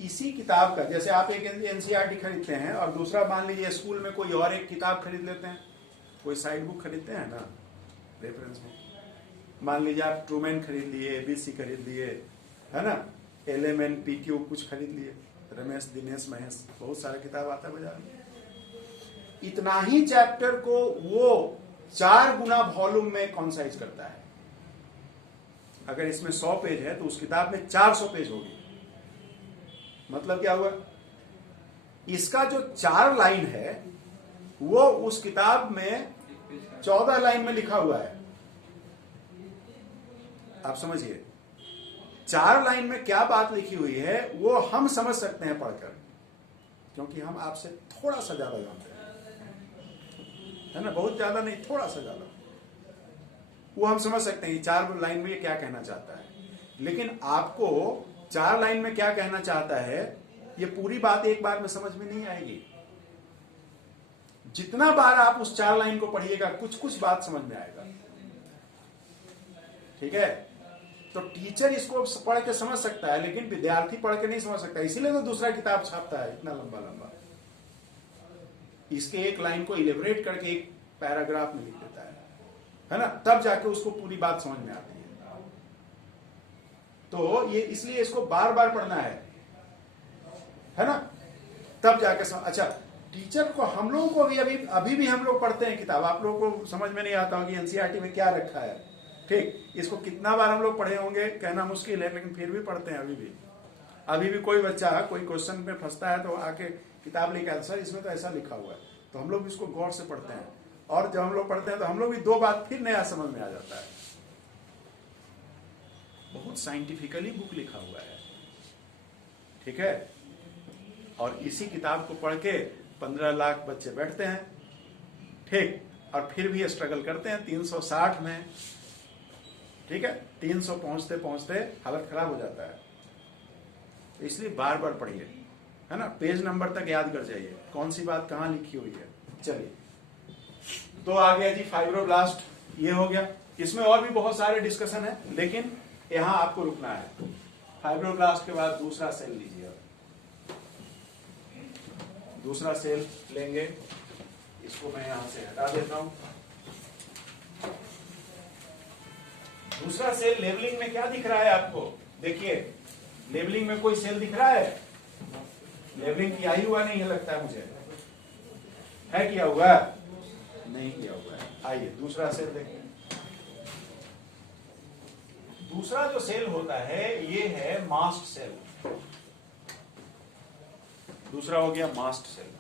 इसी किताब का, जैसे आप एक एनसीईआरटी खरीदते हैं और दूसरा मान लीजिए स्कूल में कोई और एक किताब खरीद लेते हैं, कोई साइड बुक खरीदते हैं ना, रेफरेंस बुक। मान लीजिए आप ट्रूमैन खरीद लिए, एबीसी खरीद लिए, है ना, एलएमएन पीक्यू कुछ खरीद लिए, रमेश दिनेश महेश, बहुत सारा किताब आता है बाजार में। इतना ही चैप्टर को वो 4 गुना वॉल्यूम में कॉन्साइज करता है। अगर इसमें 100 पेज है तो उस किताब में 400 पेज होगी। मतलब क्या हुआ? इसका जो 4 लाइन है वो उस किताब में 14 लाइन में लिखा हुआ है। आप समझिए, 4 लाइन में क्या बात लिखी हुई है वो हम समझ सकते हैं पढ़कर, क्योंकि हम आपसे थोड़ा सा ज्यादा जानते हैं, है ना? बहुत ज्यादा नहीं, थोड़ा सा ज्यादा। वो हम समझ सकते हैं 4 लाइन में ये क्या कहना चाहता है। लेकिन आपको 4 लाइन में क्या कहना चाहता है ये पूरी बात एक बार में समझ में नहीं आएगी। जितना बार आप उस 4 लाइन को पढ़िएगा कुछ कुछ बात समझ में आएगा। ठीक है, तो टीचर इसको पढ़ के समझ सकता है लेकिन विद्यार्थी पढ़ के नहीं समझ सकता। इसीलिए तो दूसरा किताब छापता है इतना लंबा लंबा, इसके एक लाइन को इलेबरेट करके एक पैराग्राफ में लिख देता है ना? तब जाके उसको पूरी बात समझ में आती है। तो ये इसलिए इसको बार बार पढ़ना है ना? तब जाके अच्छा, टीचर को हम लोगों को भी अभी भी हम लोग पढ़ते हैं किताब। आप लोगों को समझ में नहीं आता कि एनसीईआरटी में क्या रखा है। ठीक, इसको कितना बार हम लोग पढ़े होंगे कहना मुश्किल है, लेकिन फिर भी पढ़ते हैं अभी भी कोई बच्चा कोई क्वेश्चन में फंसता है तो आके किताब लेके आता, सर इसमें तो ऐसा लिखा हुआ है, तो हम लोग इसको गौर से पढ़ते हैं। और जब हम लोग पढ़ते हैं तो हम लोग भी 2 बात फिर नया समझ में आ जाता है। बहुत साइंटिफिकली बुक लिखा हुआ है। ठीक है, और इसी किताब को पढ़ के 15 लाख बच्चे बैठते हैं। ठीक, और फिर भी स्ट्रगल करते हैं 360 में। ठीक है, 300 पहुंचते पहुंचते हालत खराब हो जाता है। तो इसलिए बार बार पढ़िए, है ना? पेज नंबर तक याद कर जाइए कौन सी बात कहां लिखी हुई है। चलिए, तो आ गया जी फाइब्रोब्लास्ट, ये हो गया। इसमें और भी बहुत सारे डिस्कशन है लेकिन यहां आपको रुकना है। फाइब्रोब्लास्ट के बाद दूसरा सेल लीजिए। दूसरा सेल लेंगे, इसको मैं यहां से हटा देता हूं। दूसरा सेल लेबलिंग में क्या दिख रहा है आपको? देखिए, लेबलिंग में कोई सेल दिख रहा है? लेबलिंग किया ही हुआ नहीं है लगता है मुझे, है किया हुआ? नहीं किया हुआ है। आइए दूसरा सेल देखिए। दूसरा जो सेल होता है ये है मास्ट सेल। दूसरा हो गया मास्ट सेल।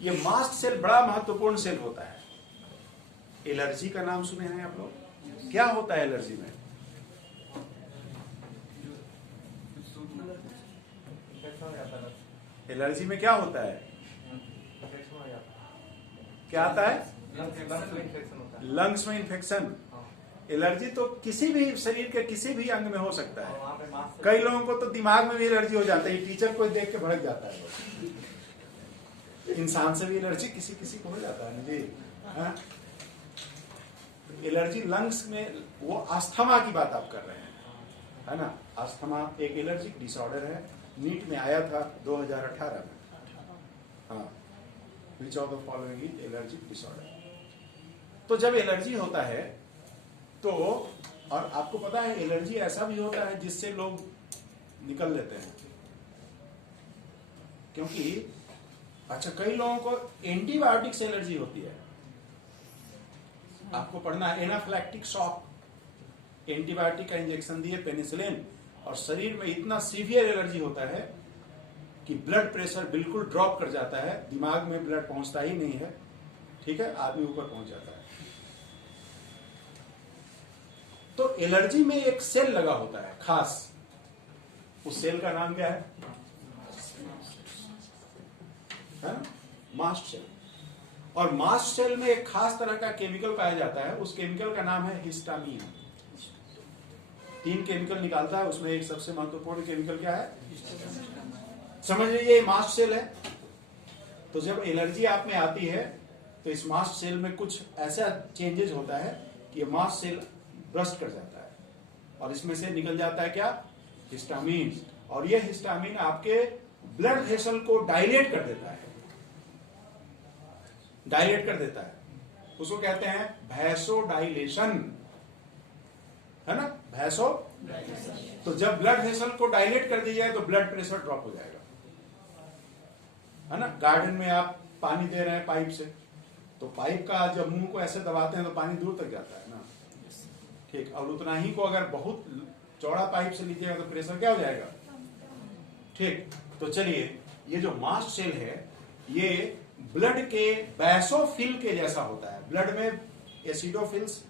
ये मास्ट सेल बड़ा महत्वपूर्ण सेल होता है। एलर्जी का नाम सुने हैं आप लोग? क्या होता है एलर्जी में? एलर्जी में क्या होता है? क्या आता है? लंग्स में इन्फेक्शन। एलर्जी तो किसी भी शरीर के किसी भी अंग में हो सकता है। कई लोगों को तो दिमाग में भी एलर्जी हो जाता है, टीचर को देख के भड़क जाता है। इंसान से भी एलर्जी किसी किसी को हो जाता है जी। हाँ? एलर्जी लंग्स में, वो अस्थमा की बात आप कर रहे हैं, है ना? अस्थमा एक एलर्जिक डिसऑर्डर है, नीट में आया था 2018 में। हाँ, which of the following is allergic disorder. तो जब एलर्जी होता है तो, और आपको पता है एलर्जी ऐसा भी होता है जिससे लोग निकल लेते हैं, क्योंकि अच्छा कई लोगों को एंटीबायोटिक से एलर्जी होती है। आपको पढ़ना है एनाफिलैक्टिक शॉक, एंटीबायोटिक का इंजेक्शन दिए पेनिसिलिन, और शरीर में इतना सीवियर एलर्जी होता है कि ब्लड प्रेशर बिल्कुल ड्रॉप कर जाता है, दिमाग में ब्लड पहुंचता ही नहीं है, ठीक है, आदमी ऊपर पहुंच जाता है। तो एलर्जी में एक सेल लगा होता है खास, उस सेल का नाम क्या है ना, मास्ट सेल। और मास्ट सेल में एक खास तरह का केमिकल पाया जाता है, उस केमिकल का नाम है हिस्टामीन। 3 केमिकल निकालता है, उसमें एक सबसे महत्वपूर्ण केमिकल क्या है, समझ लीजिए मास्ट सेल है। तो जब एलर्जी आप में आती है तो इस मास्ट सेल में कुछ ऐसा चेंजेस होता है कि मास्ट सेल ब्रस्ट कर जाता है और इसमें से निकल जाता है क्या, हिस्टामीन। और यह हिस्टामीन आपके ब्लड वेसल को डायलेट कर देता है, डायलेट कर देता है, उसको कहते हैं वैसोडाइलेशन, है ना, वैसो। तो जब ब्लड वेसल को डायलेट कर दिया जाए तो ब्लड प्रेशर ड्रॉप हो जाएगा, है ना। गार्डन में आप पानी दे रहे हैं पाइप से, तो पाइप का जब मुंह को ऐसे दबाते हैं तो पानी दूर तक जाता है ना, ठीक। और उतना ही को अगर बहुत चौड़ा पाइप से लीजिएगा तो प्रेशर क्या हो जाएगा, ठीक। तो चलिए, ये जो मास्ट सेल है ये ब्लड के बैसोफिल के जैसा होता है। ब्लड में एसिडोफिल्स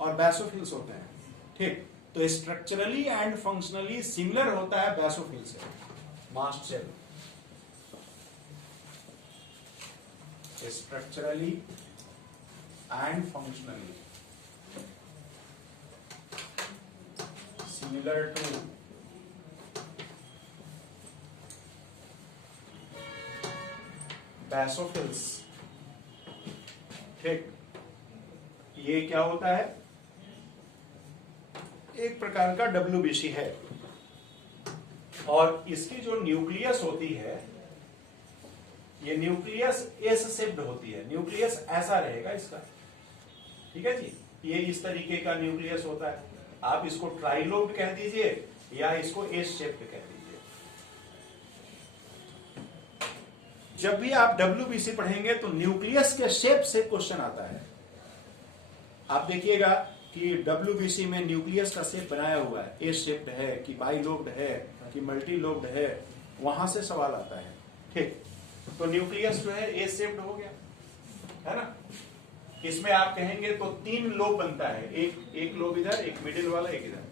और बैसोफिल्स होते हैं, ठीक। तो स्ट्रक्चरली एंड फंक्शनली सिमिलर होता है बैसोफिल से mast cell, structurally and functionally similar to basophils, ठीक। ये क्या होता है, एक प्रकार का WBC है, और इसकी जो न्यूक्लियस होती है, ये न्यूक्लियस एस शेप्ड होती है, न्यूक्लियस ऐसा रहेगा इसका, ठीक है जी। ये इस तरीके का न्यूक्लियस होता है, आप इसको ट्राइलोब्ड कह दीजिए या इसको एस शेप्ड कह दीजिए। जब भी आप WBC पढ़ेंगे तो न्यूक्लियस के शेप से क्वेश्चन आता है। आप देखिएगा कि WBC में न्यूक्लियस का शेप बनाया हुआ है, एस शेप्ड है कि बाइलोब्ड है कि मल्टीलोब्ड है, वहां से सवाल आता है, ठीक। तो न्यूक्लियस जो है एस शेप्ड हो गया, है ना। इसमें आप कहेंगे तो 3 लोब बनता है, एक लोब इधर, एक मिडिल वाला, एक इधर,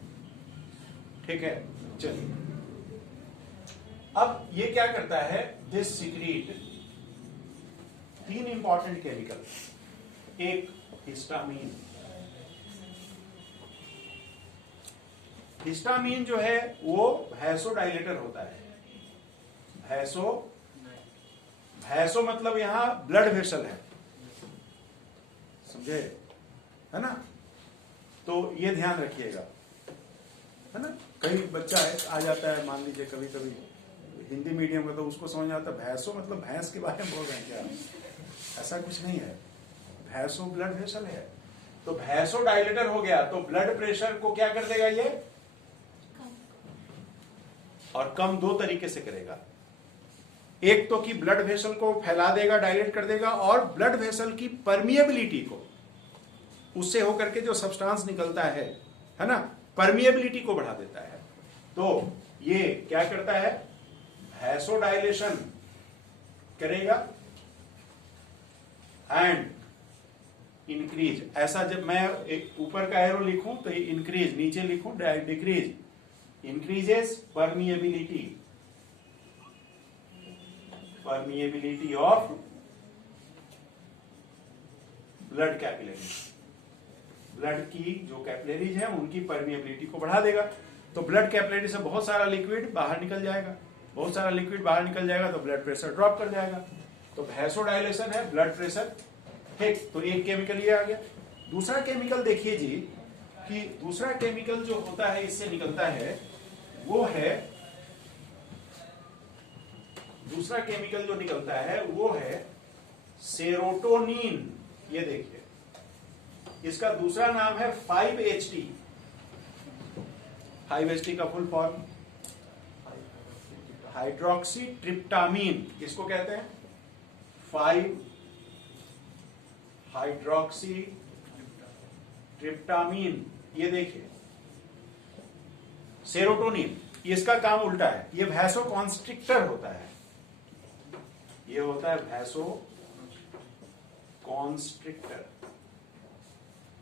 ठीक है। चलिए, अब ये क्या करता है, दिस सिक्रीट 3 इंपॉर्टेंट केमिकल, एक हिस्टामीन। हिस्टामीन जो है वो वैसोडाइलेटर होता है, वैसो मतलब यहां ब्लड वेसल है, समझे, है ना। तो ये ध्यान रखिएगा, है ना। कई बच्चा है आ जाता है, मान लीजिए कभी कभी हिंदी मीडियम का, तो उसको समझ आता है भैंसो मतलब भैंस के बारे में बोल रहे हैं क्या, ऐसा कुछ नहीं है, भैंसो ब्लड वेसल है। तो भैंसो डायलेटर हो गया तो ब्लड प्रेशर को क्या कर देगा ये, और कम 2 तरीके से करेगा। एक तो कि ब्लड वेसल को फैला देगा, डायलेट कर देगा, और ब्लड वेसल की परमिएबिलिटी को, उससे होकर के जो सब्सटेंस निकलता है ना, परमिएबिलिटी को बढ़ा देता है। तो ये क्या करता है, वैसोडाइलेशन करेगा एंड इंक्रीज। ऐसा जब मैं एक ऊपर का एरो लिखूं तो ये इंक्रीज, नीचे लिखूं decrease, increases permeability of blood capillaries. Blood की जो कैपिलरीज है उनकी परमिएबिलिटी को बढ़ा देगा। तो ब्लड कैपिलरी से बहुत सारा लिक्विड बाहर निकल जाएगा, बहुत सारा लिक्विड बाहर निकल जाएगा तो ब्लड प्रेशर ड्रॉप कर जाएगा। तो वैसोडाइलेशन है, ब्लड प्रेशर, ठीक। तो एक केमिकल ये आ गया। दूसरा केमिकल देखिए जी, कि दूसरा केमिकल जो होता है इससे निकलता है वो है, दूसरा केमिकल जो निकलता है वो है सेरोटोनिन। ये देखिए इसका दूसरा नाम है 5-HT। 5-HT का फुल फॉर्म हाइड्रोक्सी ट्रिप्टामीन। किसको कहते हैं? 5-हाइड्रोक्सी ट्रिप्टामीन। ये देखिए सेरोटोनिन, इसका काम उल्टा है। ये वैसो कॉन्स्ट्रिक्टर होता है, ये होता है वैसो कॉन्स्ट्रिक्टर।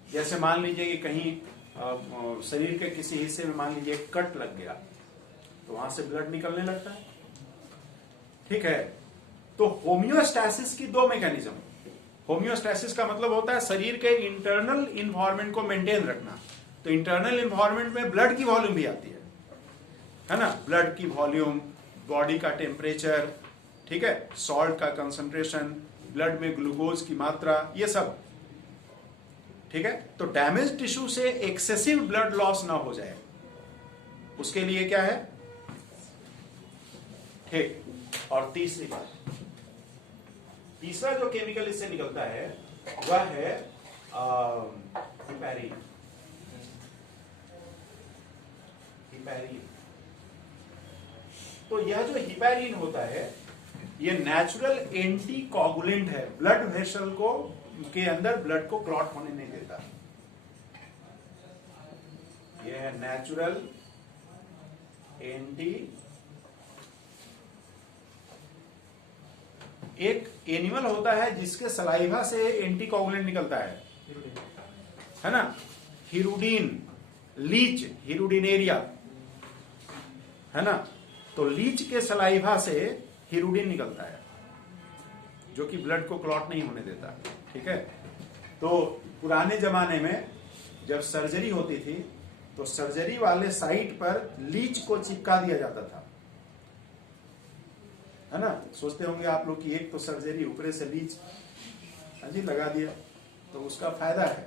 जैसे मान लीजिए कि कहीं शरीर के किसी हिस्से में मान लीजिए कट लग गया तो वहां से ब्लड निकलने लगता है, ठीक है। तो होम्योस्टैसिस की दो मैकेनिज्म। होम्योस्टैसिस का मतलब होता है शरीर के इंटरनल इन्वायरमेंट को मेंटेन रखना। तो इंटरनल इन्वायरमेंट में ब्लड की वॉल्यूम भी आती है ना, ब्लड की वॉल्यूम, बॉडी का टेम्परेचर, ठीक है, सॉल्ट का कंसंट्रेशन, ब्लड में ग्लूकोज की मात्रा, ये सब, ठीक है। तो डैमेज टिश्यू से एक्सेसिव ब्लड लॉस ना हो जाए उसके लिए क्या है, ठीक। और तीसरी बात, तीसरा जो केमिकल इससे निकलता है वह है हिपैरिन। हिपैरिन, तो यह जो हिपैरिन होता है ये नेचुरल एंटी कोगुलेंट है। ब्लड वेसल को के अंदर ब्लड को क्लॉट होने नहीं देता। यह है नेचुरल एंटी। एक एनिमल होता है जिसके सलाइवा से एंटीकोगुलेंट निकलता है ना, हिरुडीन, लीच, हिरुडिनेरिया, है ना। तो लीच के सलाइवा से हिरुडीन निकलता है जो कि ब्लड को क्लॉट नहीं होने देता, ठीक है। तो पुराने जमाने में जब सर्जरी होती थी तो सर्जरी वाले साइट पर लीच को चिपका दिया जाता था, है ना। सोचते होंगे आप लोग कि एक तो सर्जरी ऊपरे से लीच, हाँ जी, लगा दिया तो उसका फायदा है।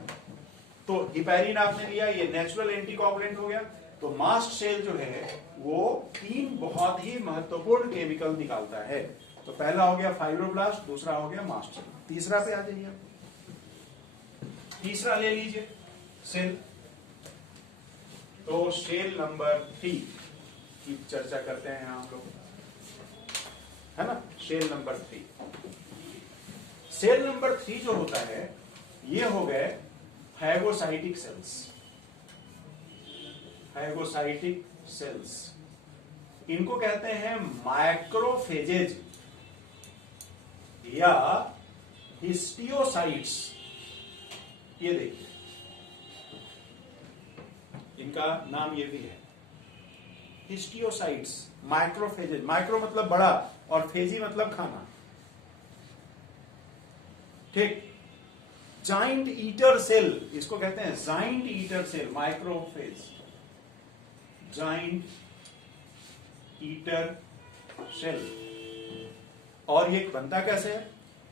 तो हिपैरिन आपने लिया, ये नेचुरल एंटीकोगुलेंट हो गया। तो मास्ट सेल जो है वो 3 बहुत ही महत्वपूर्ण केमिकल निकालता है। तो पहला हो गया फाइब्रोब्लास्ट, दूसरा हो गया मास्ट सेल, तीसरा पे आ जाइए। तीसरा ले लीजिए सेल। तो सेल नंबर 3 की चर्चा करते हैं हम लोग, है ना। सेल नंबर 3, सेल नंबर 3 जो होता है ये हो गए फैगोसाइटिक सेल्स। फैगोसाइटिक सेल्स, इनको कहते हैं माइक्रोफेजेज या हिस्टियोसाइट्स। ये देखिए इनका नाम ये भी है, हिस्टियोसाइट्स, माइक्रोफेजेज। माइक्रो मतलब बड़ा और फेजी मतलब खाना, ठीक। जाइंट ईटर सेल, इसको कहते हैं giant eater cell, microphage, giant eater cell. और ये बनता कैसे है?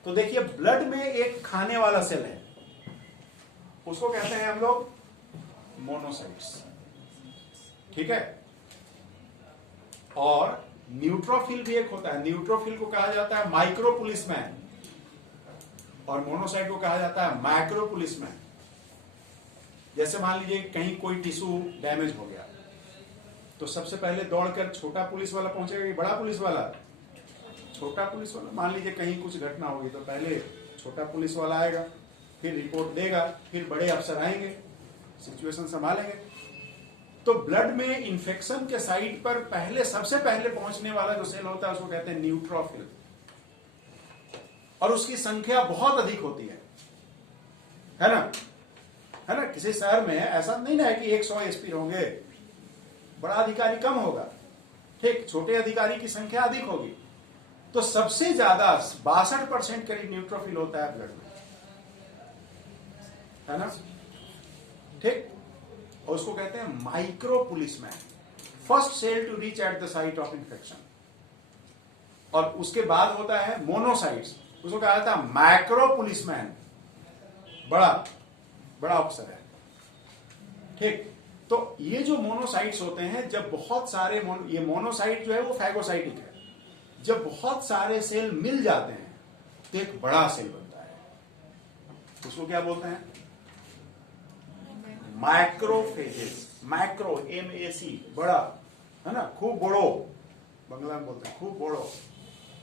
तो देखिए ब्लड में एक खाने वाला सेल है, उसको कहते हैं हम लोग मोनोसाइट्स, ठीक है। और न्यूट्रोफिल भी एक होता है, न्यूट्रोफिल को कहा जाता है माइक्रो पुलिसमैन और मोनोसाइट को कहा जाता है मैक्रो पुलिसमैन। जैसे मान लीजिए कहीं कोई टिश्यू डैमेज हो गया तो सबसे पहले दौड़कर छोटा पुलिस वाला पहुंचेगा कि बड़ा पुलिस वाला? छोटा पुलिस वाला। मान लीजिए कहीं कुछ घटना होगी तो पहले छोटा पुलिस वाला आएगा, फिर रिपोर्ट देगा, फिर बड़े अफसर आएंगे, सिचुएशन संभालेंगे। तो ब्लड में इंफेक्शन के साइट पर पहले सबसे पहले पहुंचने वाला जो सेल होता है उसको कहते हैं न्यूट्रोफिल, और उसकी संख्या बहुत अधिक होती है ना, है ना। किसी शहर में ऐसा नहीं ना है कि 100 एसपी होंगे, बड़ा अधिकारी कम होगा, ठीक, छोटे अधिकारी की संख्या अधिक होगी। तो सबसे ज्यादा 62% करीब न्यूट्रोफिल होता है ब्लड में, है ना, ठीक। और उसको कहते हैं micro policeman, first cell to reach at the site of infection. और उसके बाद होता है मोनोसाइट्स, उसको कहा जाता है मैक्रो पुलिसमैन, बड़ा बड़ा अफसर है, ठीक। तो ये जो मोनोसाइट्स होते हैं, जब बहुत सारे ये मोनोसाइट जो है वो फैगोसाइटिक है, जब बहुत सारे सेल मिल जाते हैं तो एक बड़ा सेल बनता है, उसको क्या बोलते हैं? माइक्रोफेजेस, माइक्रो MAC बड़ा, है ना, खूब बड़ो, बंगला में बोलते हैं खूब बड़ो,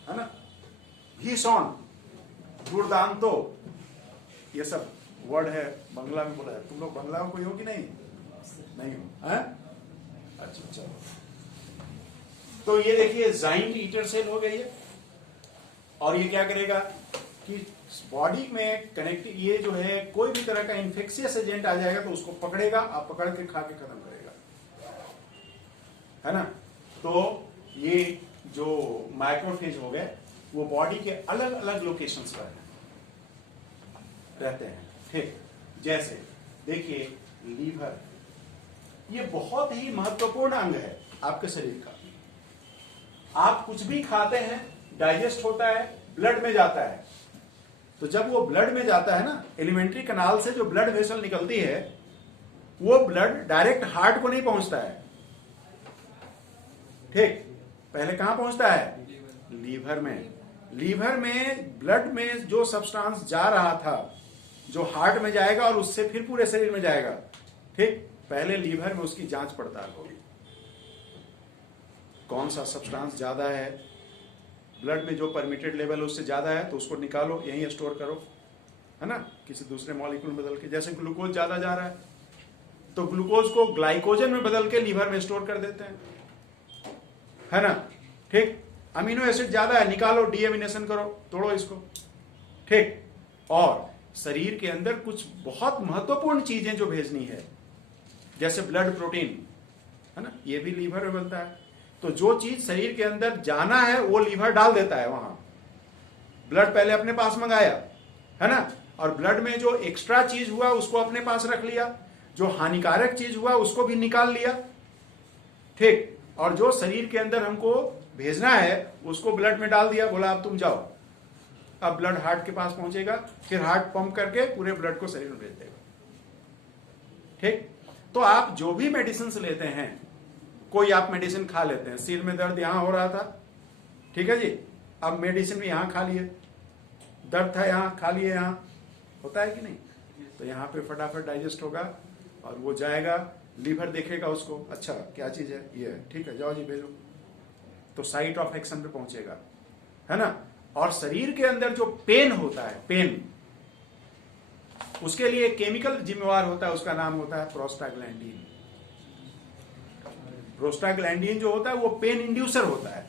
है ना, भीषण, दुर्दांतो, ये सब वर्ड है बंगला में बोला है। तुम लोग बंगला में कोई हो कि नहीं? नहीं हो, हैं? अच्छा चलो। तो ये देखिए जाइंट ईटर सेल हो गई है, और ये क्या करेगा कि बॉडी में कनेक्टिव, ये जो है कोई भी तरह का इंफेक्शियस एजेंट आ जाएगा तो उसको पकड़ेगा, आप पकड़ के खा के खत्म करेगा, है ना। तो ये जो माइक्रोफेज हो गए वो बॉडी के अलग अलग लोकेशंस पर रहते हैं, ठीक। जैसे देखिए लीवर, ये बहुत ही महत्वपूर्ण अंग है आपके शरीर का। आप कुछ भी खाते हैं, डाइजेस्ट होता है, ब्लड में जाता है, तो जब वो ब्लड में जाता है ना, एलिमेंट्री कनाल से जो ब्लड वेसल निकलती है, वो ब्लड डायरेक्ट हार्ट को नहीं पहुंचता है, ठीक। पहले कहां पहुंचता है? लीवर में। लीवर में ब्लड में जो सब्सटेंस जा रहा था, जो हार्ट में जाएगा और उससे फिर पूरे शरीर में जाएगा, ठीक। पहले लीवर में उसकी जांच पड़ताल होगी, कौन सा सब्सटेंस ज्यादा है, ब्लड में जो परमिटेड लेवल उससे ज्यादा है तो उसको निकालो, यहीं स्टोर करो, है ना, किसी दूसरे मॉलिक्यूल में बदल के। जैसे ग्लूकोज ज्यादा जा रहा है तो ग्लूकोज को ग्लाइकोजन में बदल के लीवर में स्टोर कर देते हैं, है ना, ठीक। अमीनो एसिड ज्यादा है, निकालो, डीएमिनेशन करो, तोड़ो इसको, ठीक। और शरीर के अंदर कुछ बहुत महत्वपूर्ण चीजें जो भेजनी है, जैसे ब्लड प्रोटीन, है ना, ये भी लीवर में बनता है। तो जो चीज शरीर के अंदर जाना है वो लीवर डाल देता है वहां। ब्लड पहले अपने पास मंगाया, है ना, और ब्लड में जो एक्स्ट्रा चीज हुआ उसको अपने पास रख लिया, जो हानिकारक चीज हुआ उसको भी निकाल लिया, ठीक। और जो शरीर के अंदर हमको भेजना है उसको ब्लड में डाल दिया, बोला अब तुम जाओ। अब ब्लड हार्ट के पास पहुंचेगा, फिर हार्ट पंप करके पूरे ब्लड को शरीर में भेज देगा, ठीक। तो आप जो भी मेडिसिन लेते हैं, कोई आप मेडिसिन खा लेते हैं, सिर में दर्द यहां हो रहा था, ठीक है जी, अब मेडिसिन भी यहां खा लिए, दर्द था यहां, खा लिए यहां, होता है कि नहीं? तो यहां पे फटाफट डाइजेस्ट होगा और वो जाएगा, लीवर देखेगा उसको, अच्छा क्या चीज है, ये है, ठीक है, जाओ जी भेजो, तो साइट ऑफ एक्शन पे पहुंचेगा, है ना। और शरीर के अंदर जो पेन होता है, पेन, उसके लिए केमिकल जिम्मेवार होता है, उसका नाम होता है प्रोस्टाग्लैंडिन। प्रोस्टाग्लैंडिन जो होता है वो पेन इंड्यूसर होता है।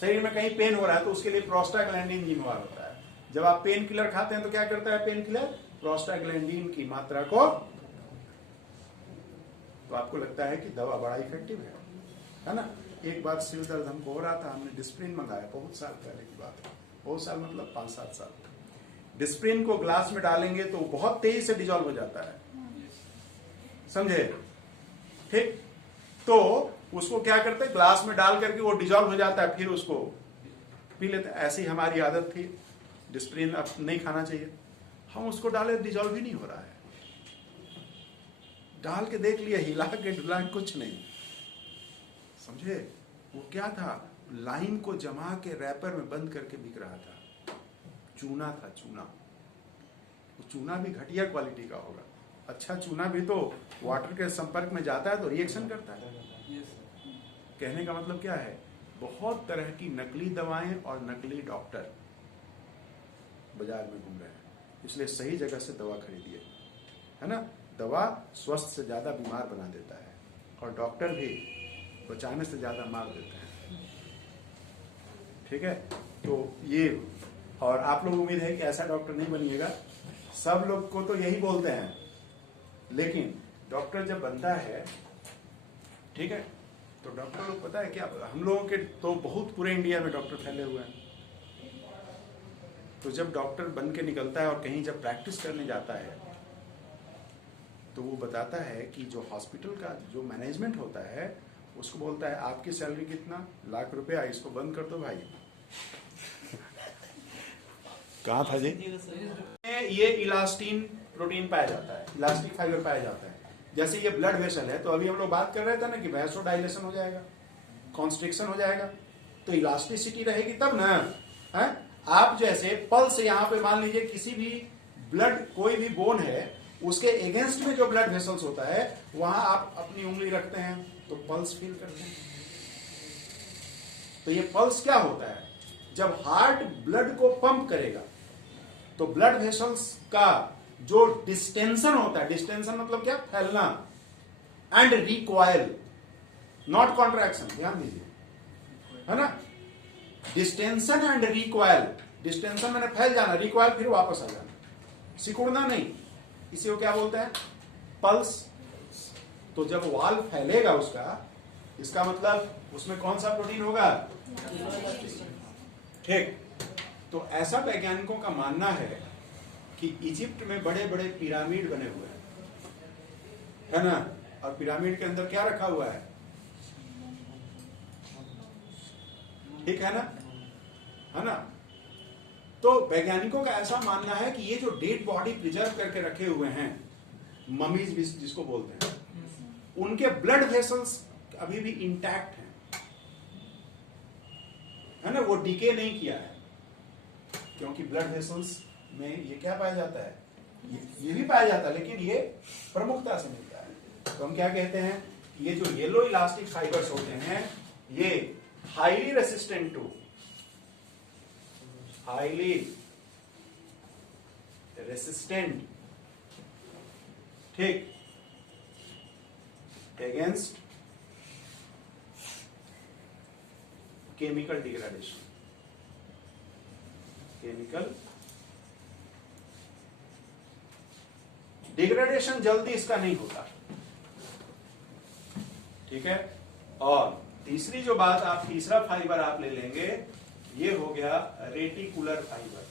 शरीर में कहीं पेन हो रहा है तो उसके लिए प्रोस्टाग्लैंडिन जिम्मेवार होता है। जब आप पेन किलर खाते हैं तो क्या करता है पेन किलर? प्रोस्टाग्लैंडिन की मात्रा को, तो आपको लगता है कि दवा बड़ा इफेक्टिव है ना। एक बार सिर दर्द हमको हो रहा था, हमने डिस्प्रिन मंगाया, बहुत साल पहले की बात है, बहुत साल मतलब 5-7 साल। डिस्प्रिन को ग्लास में डालेंगे तो बहुत तेजी से डिजॉल्व हो जाता है, समझे, ठीक। तो उसको क्या करते हैं, ग्लास में डाल करके वो डिजॉल्व हो जाता है, फिर उसको पी लेते हैं। ऐसी हमारी आदत थी, डिस्प्रिन अब नहीं खाना चाहिए, हम उसको डाले, डिजॉल्व ही नहीं हो रहा है। डाल के देख लिया, हिला के डुला, कुछ नहीं, समझे। वो क्या था, लाइम को जमा के रैपर में बंद करके बिक रहा था, चूना था, चूना। वो चूना भी घटिया क्वालिटी का होगा, अच्छा चूना भी तो वाटर के संपर्क में जाता है तो रिएक्शन करता है। कहने का मतलब क्या है, बहुत तरह की नकली दवाएं और नकली डॉक्टर बाजार में घूम रहे हैं, इसलिए सही जगह से दवा खरीदिए, है ना। दवा स्वस्थ से ज्यादा बीमार बना देता है और डॉक्टर भी बचाने से ज्यादा मार देते हैं, ठीक है। तो ये, और आप लोग उम्मीद है कि ऐसा डॉक्टर नहीं बनिएगा, सब लोग को तो यही बोलते हैं, लेकिन डॉक्टर जब बनता है, ठीक है, तो डॉक्टर लोग पता है क्या, हम लोगों के तो बहुत पूरे इंडिया में डॉक्टर फैले हुए हैं। तो जब डॉक्टर बन के निकलता है और कहीं जब प्रैक्टिस करने जाता है तो वो बताता है कि जो हॉस्पिटल का जो मैनेजमेंट होता है उसको बोलता है आपकी सैलरी कितना, लाख रुपया, इसको बंद कर दो भाई। कहाँ था जी? ये इलास्टिन प्रोटीन पाया जाता है, इलास्टिक फाइबर पाया जाता है। जैसे ये ब्लड वेसल है, तो अभी हम लोग बात कर रहे थे ना कि वैसोडाइलेशन हो जाएगा, कॉन्स्ट्रिक्शन हो जाएगा, तो इलास्टिसिटी रहेगी तब ना, है। आप जैसे पल्स यहाँ पे मान लीजिए किसी भी ब्लड, कोई भी बोन है उसके एगेंस्ट में जो ब्लड वेसल्स होता है वहां आप अपनी उंगली रखते हैं तो पल्स फील करते हैं। तो ये पल्स क्या होता है? जब हार्ट ब्लड को पंप करेगा तो ब्लड वेसल्स का जो डिस्टेंशन होता है, डिस्टेंशन मतलब क्या? फैलना, एंड रिकॉयल, नॉट कॉन्ट्रैक्शन, ध्यान दीजिए, है ना? Distension and recoil. डिस्टेंशन मैंने फैल जाना, रिकॉयल फिर वापस आ जाना, सिकुड़ना नहीं, इसी को क्या बोलते हैं? पल्स। तो जब वाल्व फैलेगा उसका, इसका मतलब उसमें कौन सा प्रोटीन होगा? ठीक। तो ऐसा वैज्ञानिकों का मानना है कि इजिप्ट में बड़े बड़े पिरामिड बने हुए हैं, है ना? और पिरामिड के अंदर क्या रखा हुआ है? ठीक है ना? है ना? तो वैज्ञानिकों का ऐसा मानना है कि ये जो डेड बॉडी प्रिजर्व करके रखे हुए हैं, ममीज जिसको बोलते हैं, उनके ब्लड वेसल्स अभी भी इंटैक्ट हैं, है ना? वो डिके नहीं किया है, क्योंकि ब्लड वेसल्स में ये क्या पाया जाता है? ये भी पाया जाता है, लेकिन ये प्रमुखता से मिलता है। तो हम क्या कहते हैं? ये जो येलो इलास्टिक फाइबर्स होते हैं, ये highly resistant to, highly resistant, ठीक, against chemical degradation. Chemical degradation जल्दी इसका नहीं होता, ठीक है? और तीसरी जो बात, आप तीसरा फाइबर आप ले लेंगे, ये हो गया रेटिकुलर फाइबर।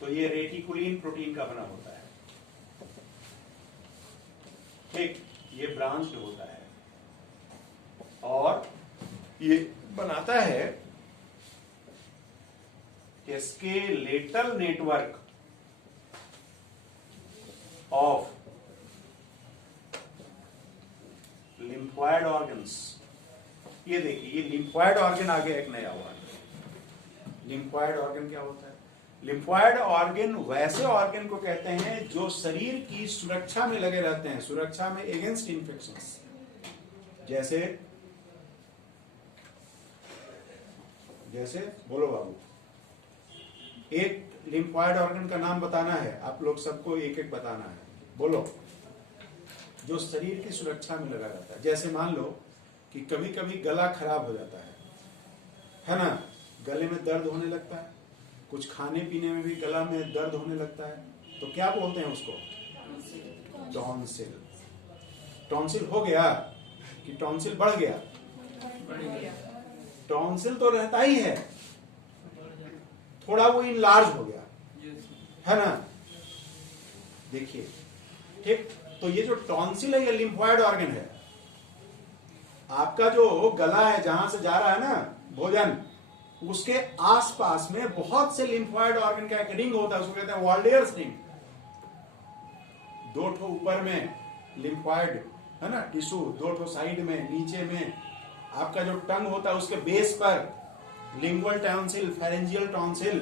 तो ये रेटिकुलिन प्रोटीन का बना होता है, ठीक, ये ब्रांच होता है और ये बनाता है skeletal network of lymphoid organs. ये देखिए, ये लिम्फॉइड ऑर्गन आगे एक नया हुआ। लिम्फॉइड ऑर्गन क्या होता है? लिम्फॉइड ऑर्गन वैसे ऑर्गन को कहते हैं जो शरीर की सुरक्षा में लगे रहते हैं, सुरक्षा में अगेंस्ट इंफेक्शंस। जैसे जैसे बोलो बाबू, एक लिम्फॉइड ऑर्गन का नाम बताना है आप लोग सबको, एक एक बताना है, बोलो। जो शरीर की सुरक्षा में लगा रहता है। जैसे मान लो कि कभी कभी गला खराब हो जाता है ना? गले में दर्द होने लगता है, कुछ खाने पीने में भी गला में दर्द होने लगता है, तो क्या बोलते हैं उसको? टॉन्सिल। टॉन्सिल हो गया कि टॉन्सिल बढ़ गया? टॉन्सिल तो रहता ही है, थोड़ा वो इनलार्ज हो गया, है ना? देखिए, ठीक। तो ये जो टॉन्सिल है, ये लिम्फॉइड ऑर्गन है। आपका जो गला है, जहां से जा रहा है ना भोजन, उसके आसपास में बहुत से लिम्फॉइड ऑर्गन का एक रिंग होता है, उसको कहते हैं वॉल्डेयर्स रिंग। दो ठो ऊपर में लिम्फॉइड, है ना, टिश्यू, दो ठो साइड में, नीचे में आपका जो टंग होता है उसके बेस पर लिंगुअल टॉन्सिल, फेरेंजियल टॉन्सिल,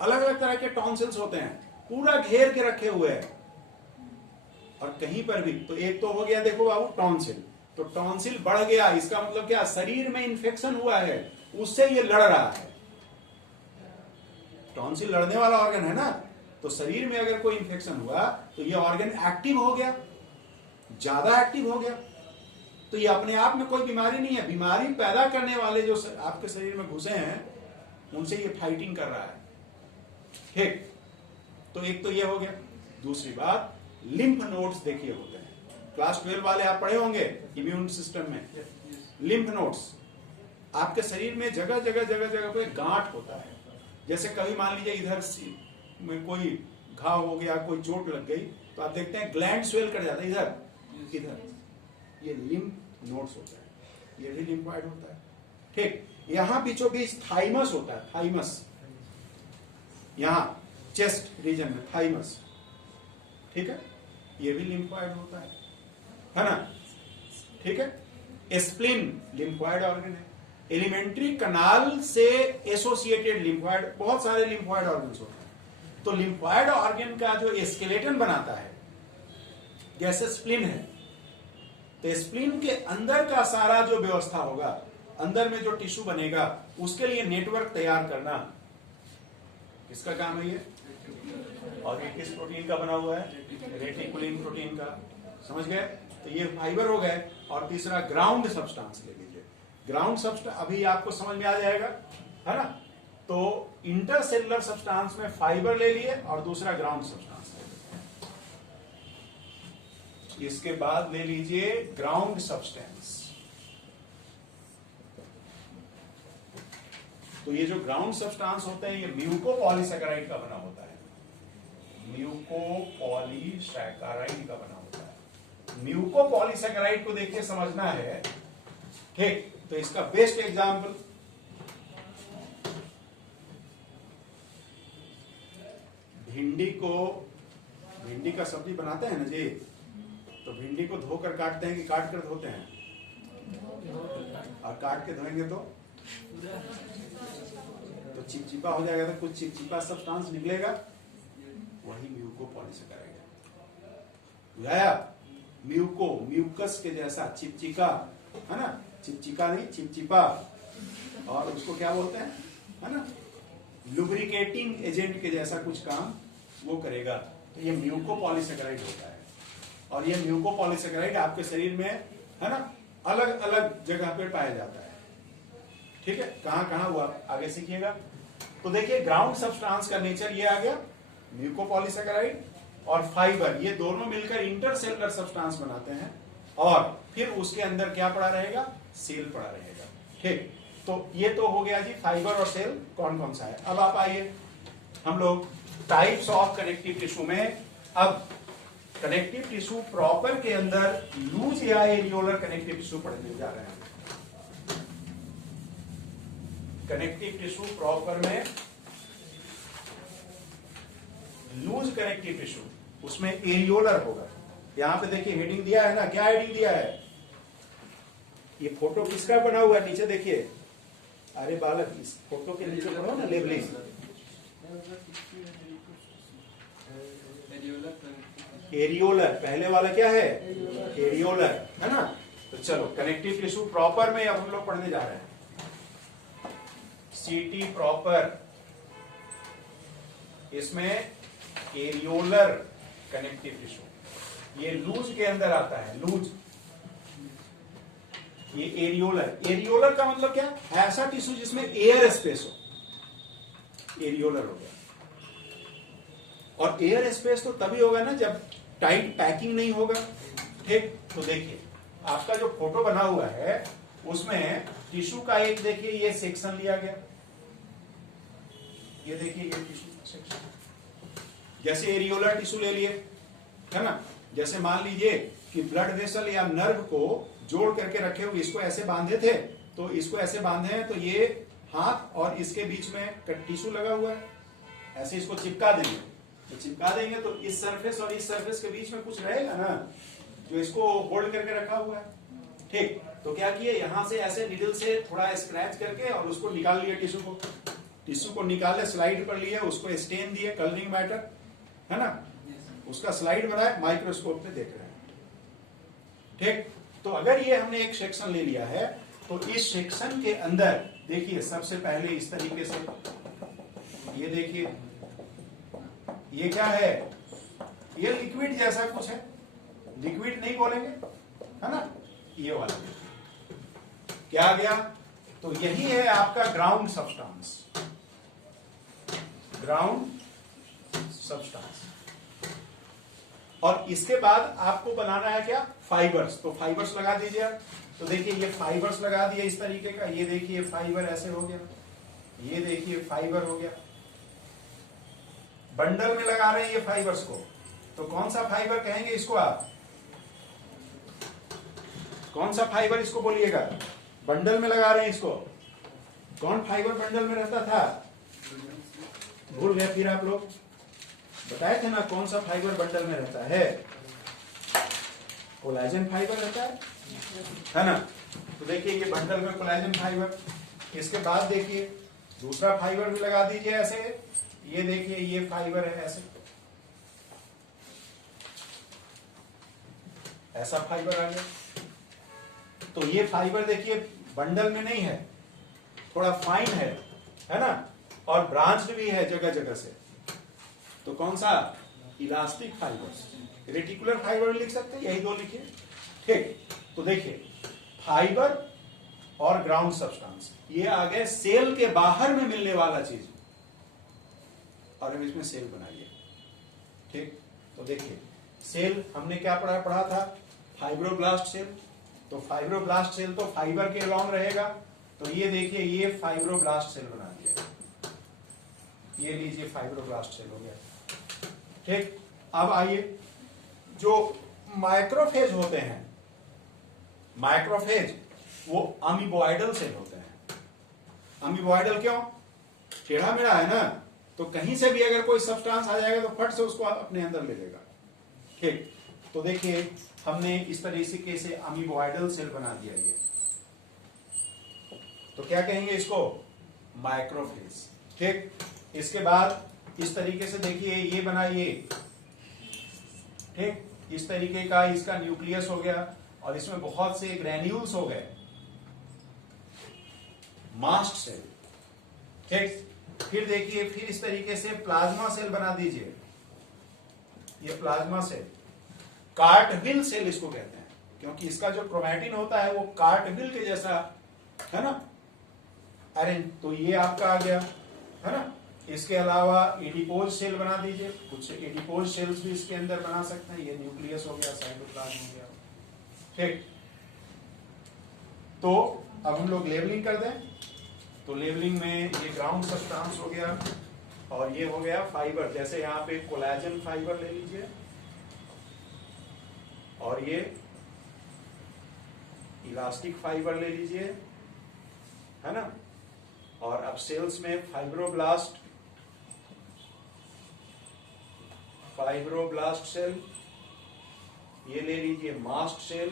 अलग अलग तरह के टॉन्सिल्स होते हैं, पूरा घेर के रखे हुए हैं। और कहीं पर भी, तो एक तो हो गया देखो बाबू टॉन्सिल, तो टॉन्सिल बढ़ गया, इसका मतलब क्या? शरीर में इंफेक्शन हुआ है, उससे ये लड़ रहा है। टॉन्सिल लड़ने वाला ऑर्गन है ना, तो शरीर में अगर कोई इंफेक्शन हुआ तो ये ऑर्गन एक्टिव हो गया, ज्यादा एक्टिव हो गया। तो ये अपने आप में कोई बीमारी नहीं है, बीमारी पैदा करने वाले जो आपके शरीर में घुसे हैं उनसे ये फाइटिंग कर रहा है, ठीक। तो एक तो ये हो गया। दूसरी बात, लिम्फ नोड्स देखिए होते हैं, क्लास 12 वाले आप पढ़े होंगे इम्यून सिस्टम में। लिम्फ नोड्स आपके शरीर में जगह जगह जगह जगह पे गांठ होता है। जैसे कभी मान लीजिए इधर में कोई घाव हो गया, कोई चोट लग गई, तो आप देखते हैं ग्लैंड स्वेल कर जाता है इधर इधर, ये लिम्फ नोड्स होता है, ये भी लिम्फॉइड होता है, ठीक। यहां बीचों बीच थाइमस होता है, थाइमस, यहां चेस्ट रीजन में थाइमस, ठीक है, ये भी लिम्फॉइड होता है ना, ठीक है। स्प्लीन लिम्फॉइड ऑर्गन है। एलिमेंट्री कनाल से एसोसिएटेड लिम्फॉइड, बहुत सारे लिम्फॉइड ऑर्गन्स होते हैं, तो लिम्फॉइड ऑर्गन का जो स्केलेटन बनाता है, जैसे स्प्लीन है, तो स्प्लीन के अंदर का सारा जो व्यवस्था होगा, अंदर में जो टिश्यू बनेगा, उसके लिए नेटवर्क तैयार करना किसका काम है ये? और ये किस प्रोटीन का बना हुआ है? रेटिकुलिन प्रोटीन का। समझ गए? तो ये फाइबर हो गए। और तीसरा ग्राउंड सब्सटेंस ले लीजिए। ग्राउंड सब्सटेंस अभी आपको समझ में आ जाएगा, है ना? तो इंटरसेलुलर सब्सटेंस में फाइबर ले लिए और दूसरा ग्राउंड सब्सटेंस ले लिए। इसके बाद ले लीजिए ग्राउंड सब्सटेंस। तो ये जो ग्राउंड सब्सटेंस होते हैं, ये म्यूकोपॉलीसैकेराइड का बना होता है। म्यूकोपॉलीसैकेराइड का बना होता है। म्यूकोपॉलीसैकेराइड को देखिए समझना है, ठीक? तो इसका बेस्ट एग्जांपल भिंडी का सब्जी बनाते हैं ना जी, तो भिंडी को धोकर काटते हैं कि काट कर धोते हैं? और काट के धोएंगे तो चिपचिपा हो जाएगा, तो कुछ चिपचिपा सब्सटेंस निकलेगा, वही म्यूकोपॉलीसैकेराइड है। बुझाया? म्यूकस के जैसा चिपचिका, है ना? चिपचिका नहीं, चिपचिपा। और उसको क्या बोलते हैं, है ना? लुब्रिकेटिंग एजेंट के जैसा कुछ काम वो करेगा। तो ये म्यूकोपॉलीसैकेराइड होता है। और ये म्यूकोपॉलीसैकेराइड आपके शरीर में, है ना, अलग अलग जगह पे पाया जाता है। ठीक है? कहां कहां हुआ आगे सीखिएगा। तो देखिए ग्राउंड सब्सटेंस का नेचर ये आ गया, म्यूकोपॉलीसैकेराइड और फाइबर, ये दोनों मिलकर इंटरसेलुलर सब्सटेंस बनाते हैं। और फिर उसके अंदर क्या पड़ा रहेगा? सेल पड़ा रहेगा। ठीक? तो ये तो हो गया जी फाइबर और सेल कौन कौन सा है। अब आप आइए, हम लोग टाइप्स ऑफ कनेक्टिव टिश्यू में, अब कनेक्टिव टिश्यू प्रॉपर के अंदर लूज या एरियोलर कनेक्टिव टिश्यू पढ़ने जा रहे हैं। कनेक्टिव टिश्यू प्रॉपर में लूज कनेक्टिव टिश्यू, उसमें एरियोलर होगा। यहां पे देखिए हेडिंग दिया है ना, क्या हेडिंग दिया है? ये फोटो किसका बना हुआ है? नीचे देखिए। अरे बालक, इस फोटो के नीचे पढ़ो ना लेबलिंग। एरियोलर, पहले वाला क्या है? एरियोलर, है ना? तो चलो कनेक्टिव टिश्यू प्रॉपर में अब हम लोग पढ़ने जा रहे हैं। सीटी प्रॉपर, इसमें एरियोलर कनेक्टिव टिश्यू, ये लूज के अंदर आता है। लूज, ये एरियोलर। एरियोलर का मतलब क्या? ऐसा टिश्यू जिसमें एयर स्पेस हो, एरियोलर हो गया। और एयर स्पेस तो तभी होगा ना जब टाइट पैकिंग नहीं होगा। ठीक? तो देखिए आपका जो फोटो बना हुआ है उसमें टिश्यू का एक देखिए ये सेक्शन लिया गया, ये देखिए ये टिश्यू सेक्शन, जैसे एरियोलर टिश्यू ले लिए, है ना? जैसे मान लीजिए कि ब्लड वेसल या नर्व को जोड़ करके रखे हुए, इसको ऐसे बांधे थे, तो इसको ऐसे बांधे हैं, तो ये हाथ और इसके बीच में टिश्यू लगा हुआ है, ऐसे इसको चिपका देंगे। तो चिपका देंगे तो इस सरफेस और इस सरफेस के बीच में कुछ रहेगा ना, जो इसको होल्ड करके रखा हुआ है। ठीक? तो क्या किए, यहां से ऐसे निडल से थोड़ा स्क्रैच करके और उसको निकाल लिए, टिश्यू को निकाले, स्लाइड कर लिए, उसको स्टेन दिए, कलरिंग मैटर, है ना? उसका स्लाइड बनाए, माइक्रोस्कोप में देख रहे हैं। ठीक? तो अगर ये हमने एक सेक्शन ले लिया है, तो इस सेक्शन के अंदर देखिए सबसे पहले इस तरीके से, ये देखिए ये क्या है? ये लिक्विड जैसा कुछ है, लिक्विड नहीं बोलेंगे, है ना? ये वाला क्या आ गया? तो यही है आपका ग्राउंड सब्सटेंस। Ground substance. और इसके बाद आपको बनाना है क्या? फाइबर्स। तो फाइबर्स लगा दीजिए आप। तो देखिए ये फाइबर्स लगा दिए इस तरीके का, ये देखिए फाइबर ऐसे हो गया, ये देखिए फाइबर हो गया। बंडल में लगा रहे हैं ये फाइबर्स को, तो कौन सा फाइबर कहेंगे इसको आप? कौन सा फाइबर इसको बोलिएगा? बंडल में लगा रहे हैं इसको। कौन फाइबर बंडल में रहता था? भूल गए फिर आप लोग? बताए थे ना कौन सा फाइबर बंडल में रहता है? कोलाजन फाइबर रहता है ना? तो देखिए ये बंडल में कोलाजन फाइबर। इसके बाद देखिए दूसरा फाइबर भी लगा दीजिए ऐसे, ये देखिए ये फाइबर है, ऐसे ऐसा फाइबर आ गया। तो ये फाइबर देखिए बंडल में नहीं है, थोड़ा फाइन है ना, और ब्रांच्ड भी है जगह जगह से। तो कौन सा? Elastic fibre. रेटिकुलर फाइबर लिख सकते हैं, यही दो लिखिए। ठीक, तो देखिए फाइबर और ग्राउंड सब्सटेंस ये आ गए सेल के बाहर में मिलने वाला चीज, और अब इसमें सेल बनाइए। ठीक, तो देखिए सेल हमने क्या पढ़ा था? Fibroblast cell. तो फाइब्रोब्लास्ट सेल तो फाइबर के अलॉन्ग रहेगा, तो ये देखिए ये फाइब्रोब्लास्ट सेल बना दिया, ये लीजिए फाइब्रोब्लास्ट सेल हो गया। ठीक, अब आइए जो माइक्रोफेज होते हैं, माइक्रोफेज वो अमीबॉइडल सेल होते हैं। अमीबॉइडल क्यों? टेढ़ा मेढ़ा है ना, तो कहीं से भी अगर कोई सब्सटेंस आ जाएगा तो फट से उसको अपने अंदर ले लेगा। ठीक, तो देखिए हमने इस तरीके से अमीबॉइडल सेल बना दिया ये, तो क्या कहेंगे इसको? माइक्रोफेज। ठीक, इसके बाद इस तरीके से देखिए ये बनाइए। ठीक, इस तरीके का इसका न्यूक्लियस हो गया और इसमें बहुत से ग्रेन्यूल्स हो गए, मास्ट सेल। ठीक, फिर देखिए फिर इस तरीके से प्लाज्मा सेल बना दीजिए, ये प्लाज्मा सेल। कार्टविल सेल इसको कहते हैं, क्योंकि इसका जो क्रोमैटिन होता है वो कार्टविल के जैसा है ना। अरे तो ये आपका आ गया है ना। इसके अलावा एडिपोज सेल बना दीजिए, कुछ एडिपोज सेल्स भी इसके अंदर बना सकते हैं। ये न्यूक्लियस हो गया, साइटोप्लाज्म हो गया। ठीक, तो अब हम लोग लेबलिंग कर दें। तो लेबलिंग में ये ग्राउंड सब्सटेंस हो गया और ये हो गया फाइबर। जैसे यहाँ पे कोलेजन फाइबर ले लीजिए और ये इलास्टिक फाइबर ले लीजिए, है ना। और अब सेल्स में फाइब्रोब्लास्ट सेल ये ले लीजिए, मास्ट सेल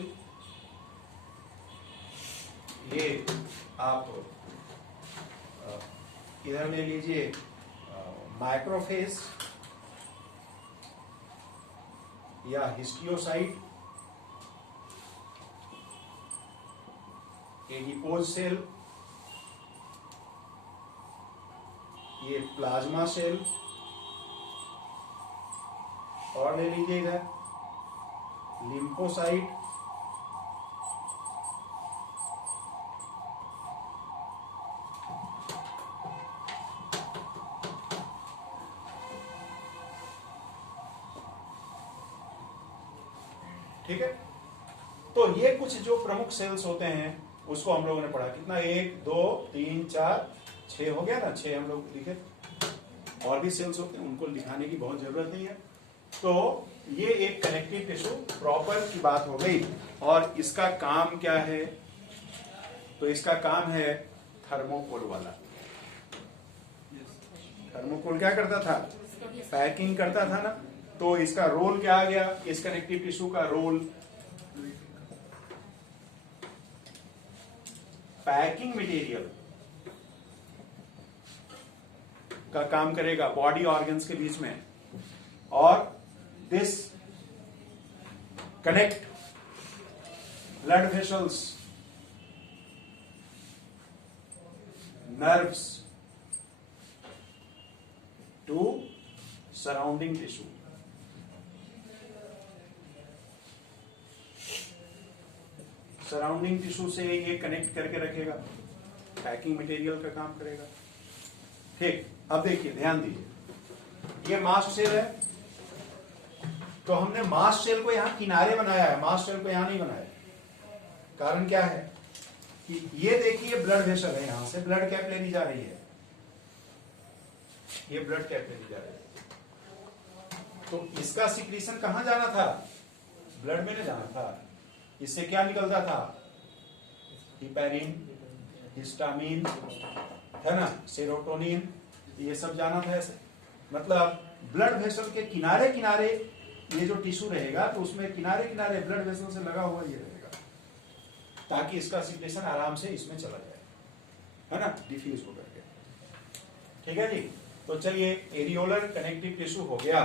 ये आप इधर ले लीजिए, माइक्रोफेज या हिस्टियोसाइट, एडिपोज सेल, ये प्लाज्मा सेल, और ले लीजिए इधर लिम्फोसाइट, ठीक है। तो ये कुछ जो प्रमुख सेल्स होते हैं उसको हम लोगों ने पढ़ा। कितना? 1 2 3 4 6 हो गया ना, 6 हम लोग लिखे। और भी सेल्स होते हैं, उनको लिखाने की बहुत जरूरत नहीं है। तो ये एक कनेक्टिव टिश्यू प्रॉपर की बात हो गई। और इसका काम क्या है? तो इसका काम है थर्मोकोल वाला। थर्मोकोल क्या करता था? पैकिंग करता था ना। तो इसका रोल क्या आ गया? इस कनेक्टिव टिश्यू का रोल पैकिंग मटेरियल का काम करेगा बॉडी ऑर्गन्स के बीच में। और this connect blood vessels, nerves to surrounding tissue. Surrounding tissue से ये कनेक्ट करके रखेगा, पैकिंग मटेरियल का काम करेगा। ठीक, अब देखिए ध्यान दीजिए, ये मास्ट सेल है। तो हमने मास्ट सेल को यहां किनारे बनाया है, मास्ट सेल को यहां नहीं बनाया। कारण क्या है कि ये देखिए ब्लड वेसल है, यहां से ब्लड कैप लेनी जा रही है, ये ब्लड कैप लेनी जा रही है। तो इसका सिक्रीशन कहां जाना था? ब्लड में नहीं जाना था। इससे क्या निकलता था? हिपैरिन, हिस्टामिन, है ना, सेरोटोनिन, ये सब जाना था ऐसे। मतलब ब्लड वेसल के किनारे किनारे ये जो टिश्यू रहेगा तो उसमें किनारे किनारे ब्लड वेसल से लगा हुआ ये रहेगा, ताकि इसका सिक्रेशन आराम से इसमें चला जाए, है ना, डिफ्यूज होकर के। ठीक है जी। तो चलिए एरियोलर कनेक्टिव टिश्यू हो गया।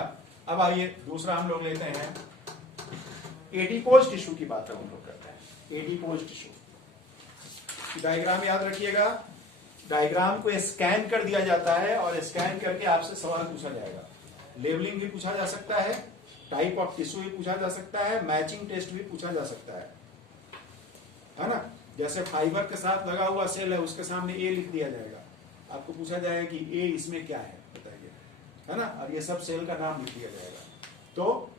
अब आइए दूसरा हम लोग लेते हैं एडिपोज टिश्यू की बात हम लोग करते हैं। एडिपोज टिश्यू डायग्राम याद रखिएगा। डायग्राम को स्कैन कर दिया जाता है और स्कैन करके आपसे सवाल पूछा जाएगा। लेबलिंग भी पूछा जा सकता है, टाइप ऑफ टिश्यू भी पूछा जा सकता है, मैचिंग टेस्ट भी पूछा जा सकता है ना। जैसे फाइबर के साथ लगा हुआ सेल है, उसके सामने ए लिख दिया जाएगा, आपको पूछा जाएगा कि ए इसमें क्या है बताइए, है ना। और ये सब सेल का नाम लिख दिया जाएगा। तो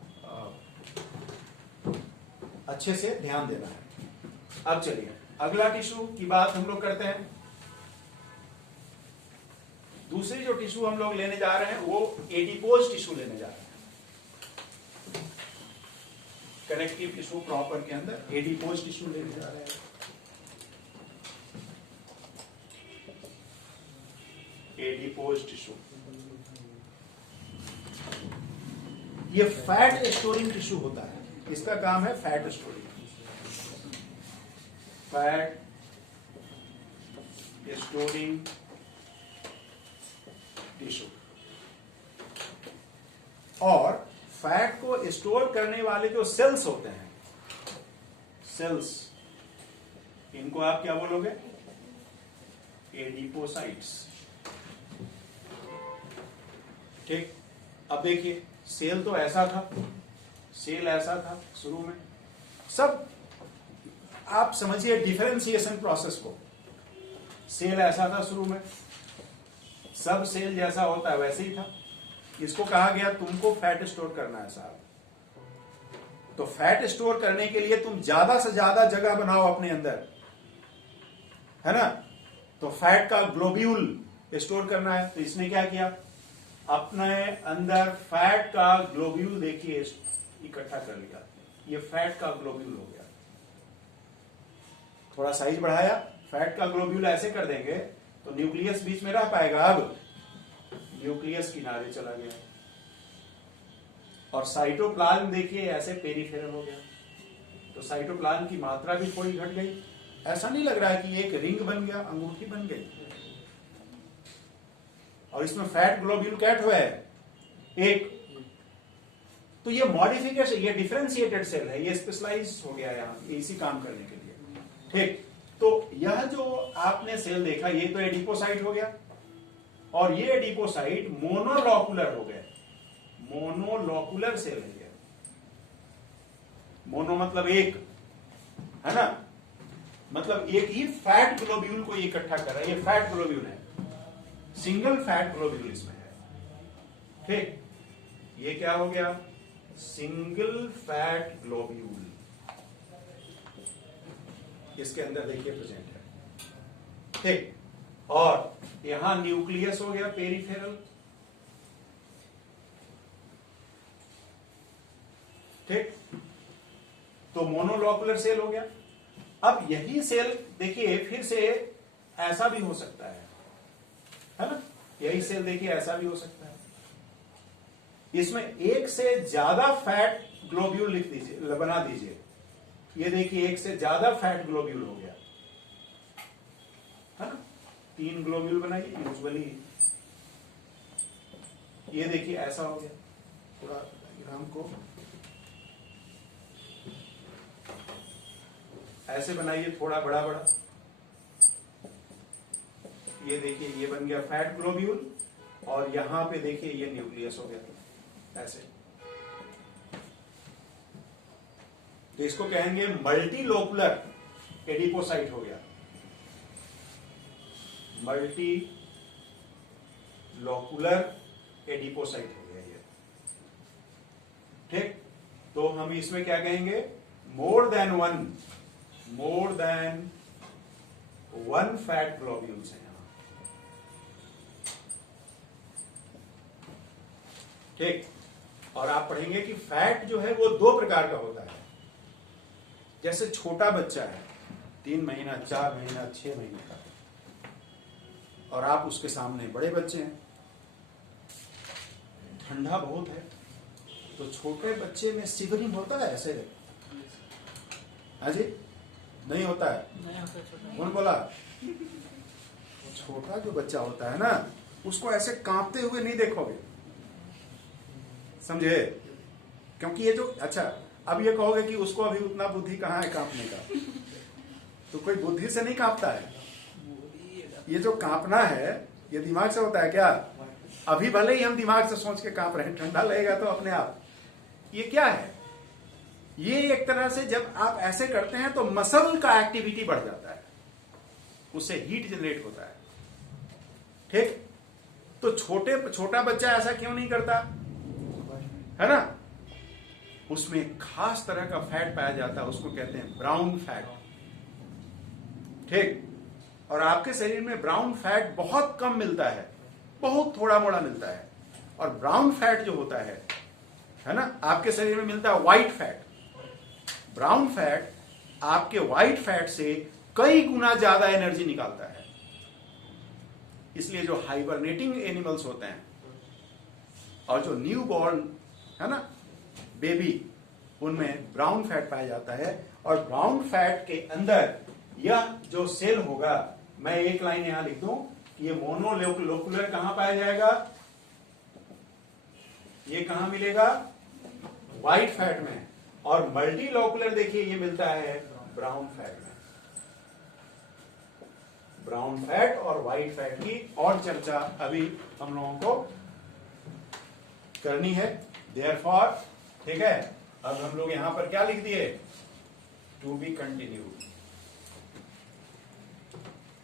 अच्छे से ध्यान देना है। अब चलिए अगला टिश्यू की बात हम लोग करते हैं। दूसरी जो टिश्यू हम लोग लेने जा रहे हैं वो एडिपोज टिश्यू लेने जा रहे हैं। कनेक्टिव टिश्यू प्रॉपर के अंदर एडिपोज टिश्यू लेने जा रहे हैं। एडिपोज टिश्यू ये फैट स्टोरिंग टिश्यू होता है। इसका काम है fat storing. Fat storing tissue. और फैट को स्टोर करने वाले जो सेल्स होते हैं, सेल्स, इनको आप क्या बोलोगे? एडिपोसाइट्स। ठीक। अब देखिए सेल तो ऐसा था, सेल ऐसा था शुरू में, सब आप समझिए डिफरेंशिएशन प्रोसेस को। सेल ऐसा था शुरू में, सब सेल जैसा होता है वैसे ही था। इसको कहा गया तुमको फैट स्टोर करना है साहब। तो फैट स्टोर करने के लिए तुम ज्यादा से ज्यादा जगह बनाओ अपने अंदर, है ना। तो फैट का ग्लोब्यूल स्टोर करना है। तो इसने क्या किया, अपने अंदर फैट का ग्लोब्यूल देखिए इकट्ठा कर लिया। ये फैट का ग्लोब्यूल हो गया। थोड़ा साइज बढ़ाया, फैट का ग्लोब्यूल ऐसे कर देंगे तो न्यूक्लियस बीच में रह पाएगा। अब न्यूक्लियस किनारे चला गया और साइटोप्लाज्म देखिए ऐसे पेरिफेरल हो गया। तो साइटोप्लाज्म की मात्रा भी थोड़ी घट गई। ऐसा नहीं लग रहा है कि एक रिंग बन गया, अंगूठी बन गई। और इसमें फैट ग्लोब्यूल कैट हुआ है एक। तो ये मॉडिफिकेशन, ये डिफरेंशिएटेड सेल है, ये स्पेशलाइज हो गया यहाँ इसी काम करने के लिए। ठीक। तो यह जो आपने सेल देखा ये तो एडिपोसाइट हो गया और ये एडिपोसाइट मोनोलॉकुलर हो गए। मोनोलॉकुलर सेल है ये। मोनो मतलब एक, है ना, मतलब एक ही फैट ग्लोब्यूल को इकट्ठा कर रहा है। ये फैट ग्लोब्यूल है, सिंगल फैट ग्लोब्यूल इसमें है। ठीक। ये क्या हो गया, सिंगल फैट ग्लोब्यूल इसके अंदर देखिए प्रेजेंट है। ठीक। और यहां न्यूक्लियस हो गया पेरिफेरल। ठीक। तो मोनोलॉकुलर सेल हो गया। अब यही सेल देखिए फिर से ऐसा भी हो सकता है ना। यही सेल देखिए ऐसा भी हो सकता है। इसमें एक से ज्यादा फैट ग्लोब्यूल लिख दीजिए, बना दीजिए। ये देखिए एक से ज्यादा फैट ग्लोब्यूल हो गया, है ना। 3 ग्लोब्यूल बनाइए यूजुअली। ये देखिए ऐसा हो गया। थोड़ा डायग्राम को ऐसे बनाइए, थोड़ा बड़ा बड़ा। ये देखिए ये बन गया फैट ग्लोब्यूल और यहां पे देखिए ये न्यूक्लियस हो गया ऐसे। तो इसको कहेंगे मल्टीलोकुलर एडिपोसाइट हो गया। मल्टी लोकुलर एडिपोसाइट हो गया ये। ठीक। तो हम इसमें क्या कहेंगे, more than one fat globules है यहां। ठीक। और आप पढ़ेंगे कि फैट जो है वो 2 प्रकार का होता है। जैसे छोटा बच्चा है 3 महीना, 4 महीना, 6 महीने का, और आप उसके सामने बड़े बच्चे हैं, ठंडा बहुत है, तो छोटे बच्चे में सिवरिंग होता है ऐसे? हाँ जी, नहीं होता है। कौन बोला? छोटा जो बच्चा होता है ना, उसको ऐसे कांपते हुए नहीं देखोगे, समझे? क्योंकि ये जो, अच्छा अब ये कहोगे कि उसको अभी उतना बुद्धि कहाँ है कांपने का, तो कोई बुद्धि से नहीं कांपता है। ये जो कांपना है ये दिमाग से होता है क्या? अभी भले ही हम दिमाग से सोच के कांप रहे हैं, ठंडा लगेगा तो अपने आप। ये क्या है? ये एक तरह से जब आप ऐसे करते हैं तो मसल का एक्टिविटी बढ़ जाता है, उससे हीट जनरेट होता है, ठीक? तो छोटा बच्चा ऐसा क्यों नहीं करता है ना? उसमें खास तरह का फैट पाया जाता है, उसको कहते हैं ब्राउन फैट, ठीक? और आपके शरीर में ब्राउन फैट बहुत कम मिलता है, बहुत थोड़ा मोड़ा मिलता है। और ब्राउन फैट जो होता है ना, आपके शरीर में मिलता है व्हाइट फैट। ब्राउन फैट आपके व्हाइट फैट से कई गुना ज्यादा एनर्जी निकालता है। इसलिए जो हाइबरनेटिंग एनिमल्स होते हैं और जो न्यू बॉर्न है ना बेबी, उनमें ब्राउन फैट पाया जाता है। और ब्राउन फैट के अंदर यह जो सेल होगा, मैं एक लाइन यहां लिख दूं कि ये मोनोलोकुलर कहां पाया जाएगा? ये कहां मिलेगा? व्हाइट फैट में। और मल्टीलोकुलर देखिए ये मिलता है ब्राउन फैट में। ब्राउन फैट और व्हाइट फैट की और चर्चा अभी हम लोगों को करनी है, देयरफॉर, ठीक है? अब हम लोग यहां पर क्या लिख दिए? टू बी कंटिन्यूड,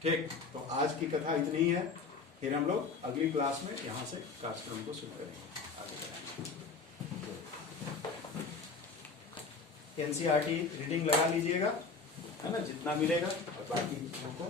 ठीक? तो आज की कथा इतनी ही है, फिर हम लोग अगली क्लास में यहां से कार्यक्रम को शुरू करेंगे, आगे बढ़ाएंगे। एनसीईआरटी रीडिंग लगा लीजिएगा, है ना, जितना मिलेगा, और बाकी लोगों को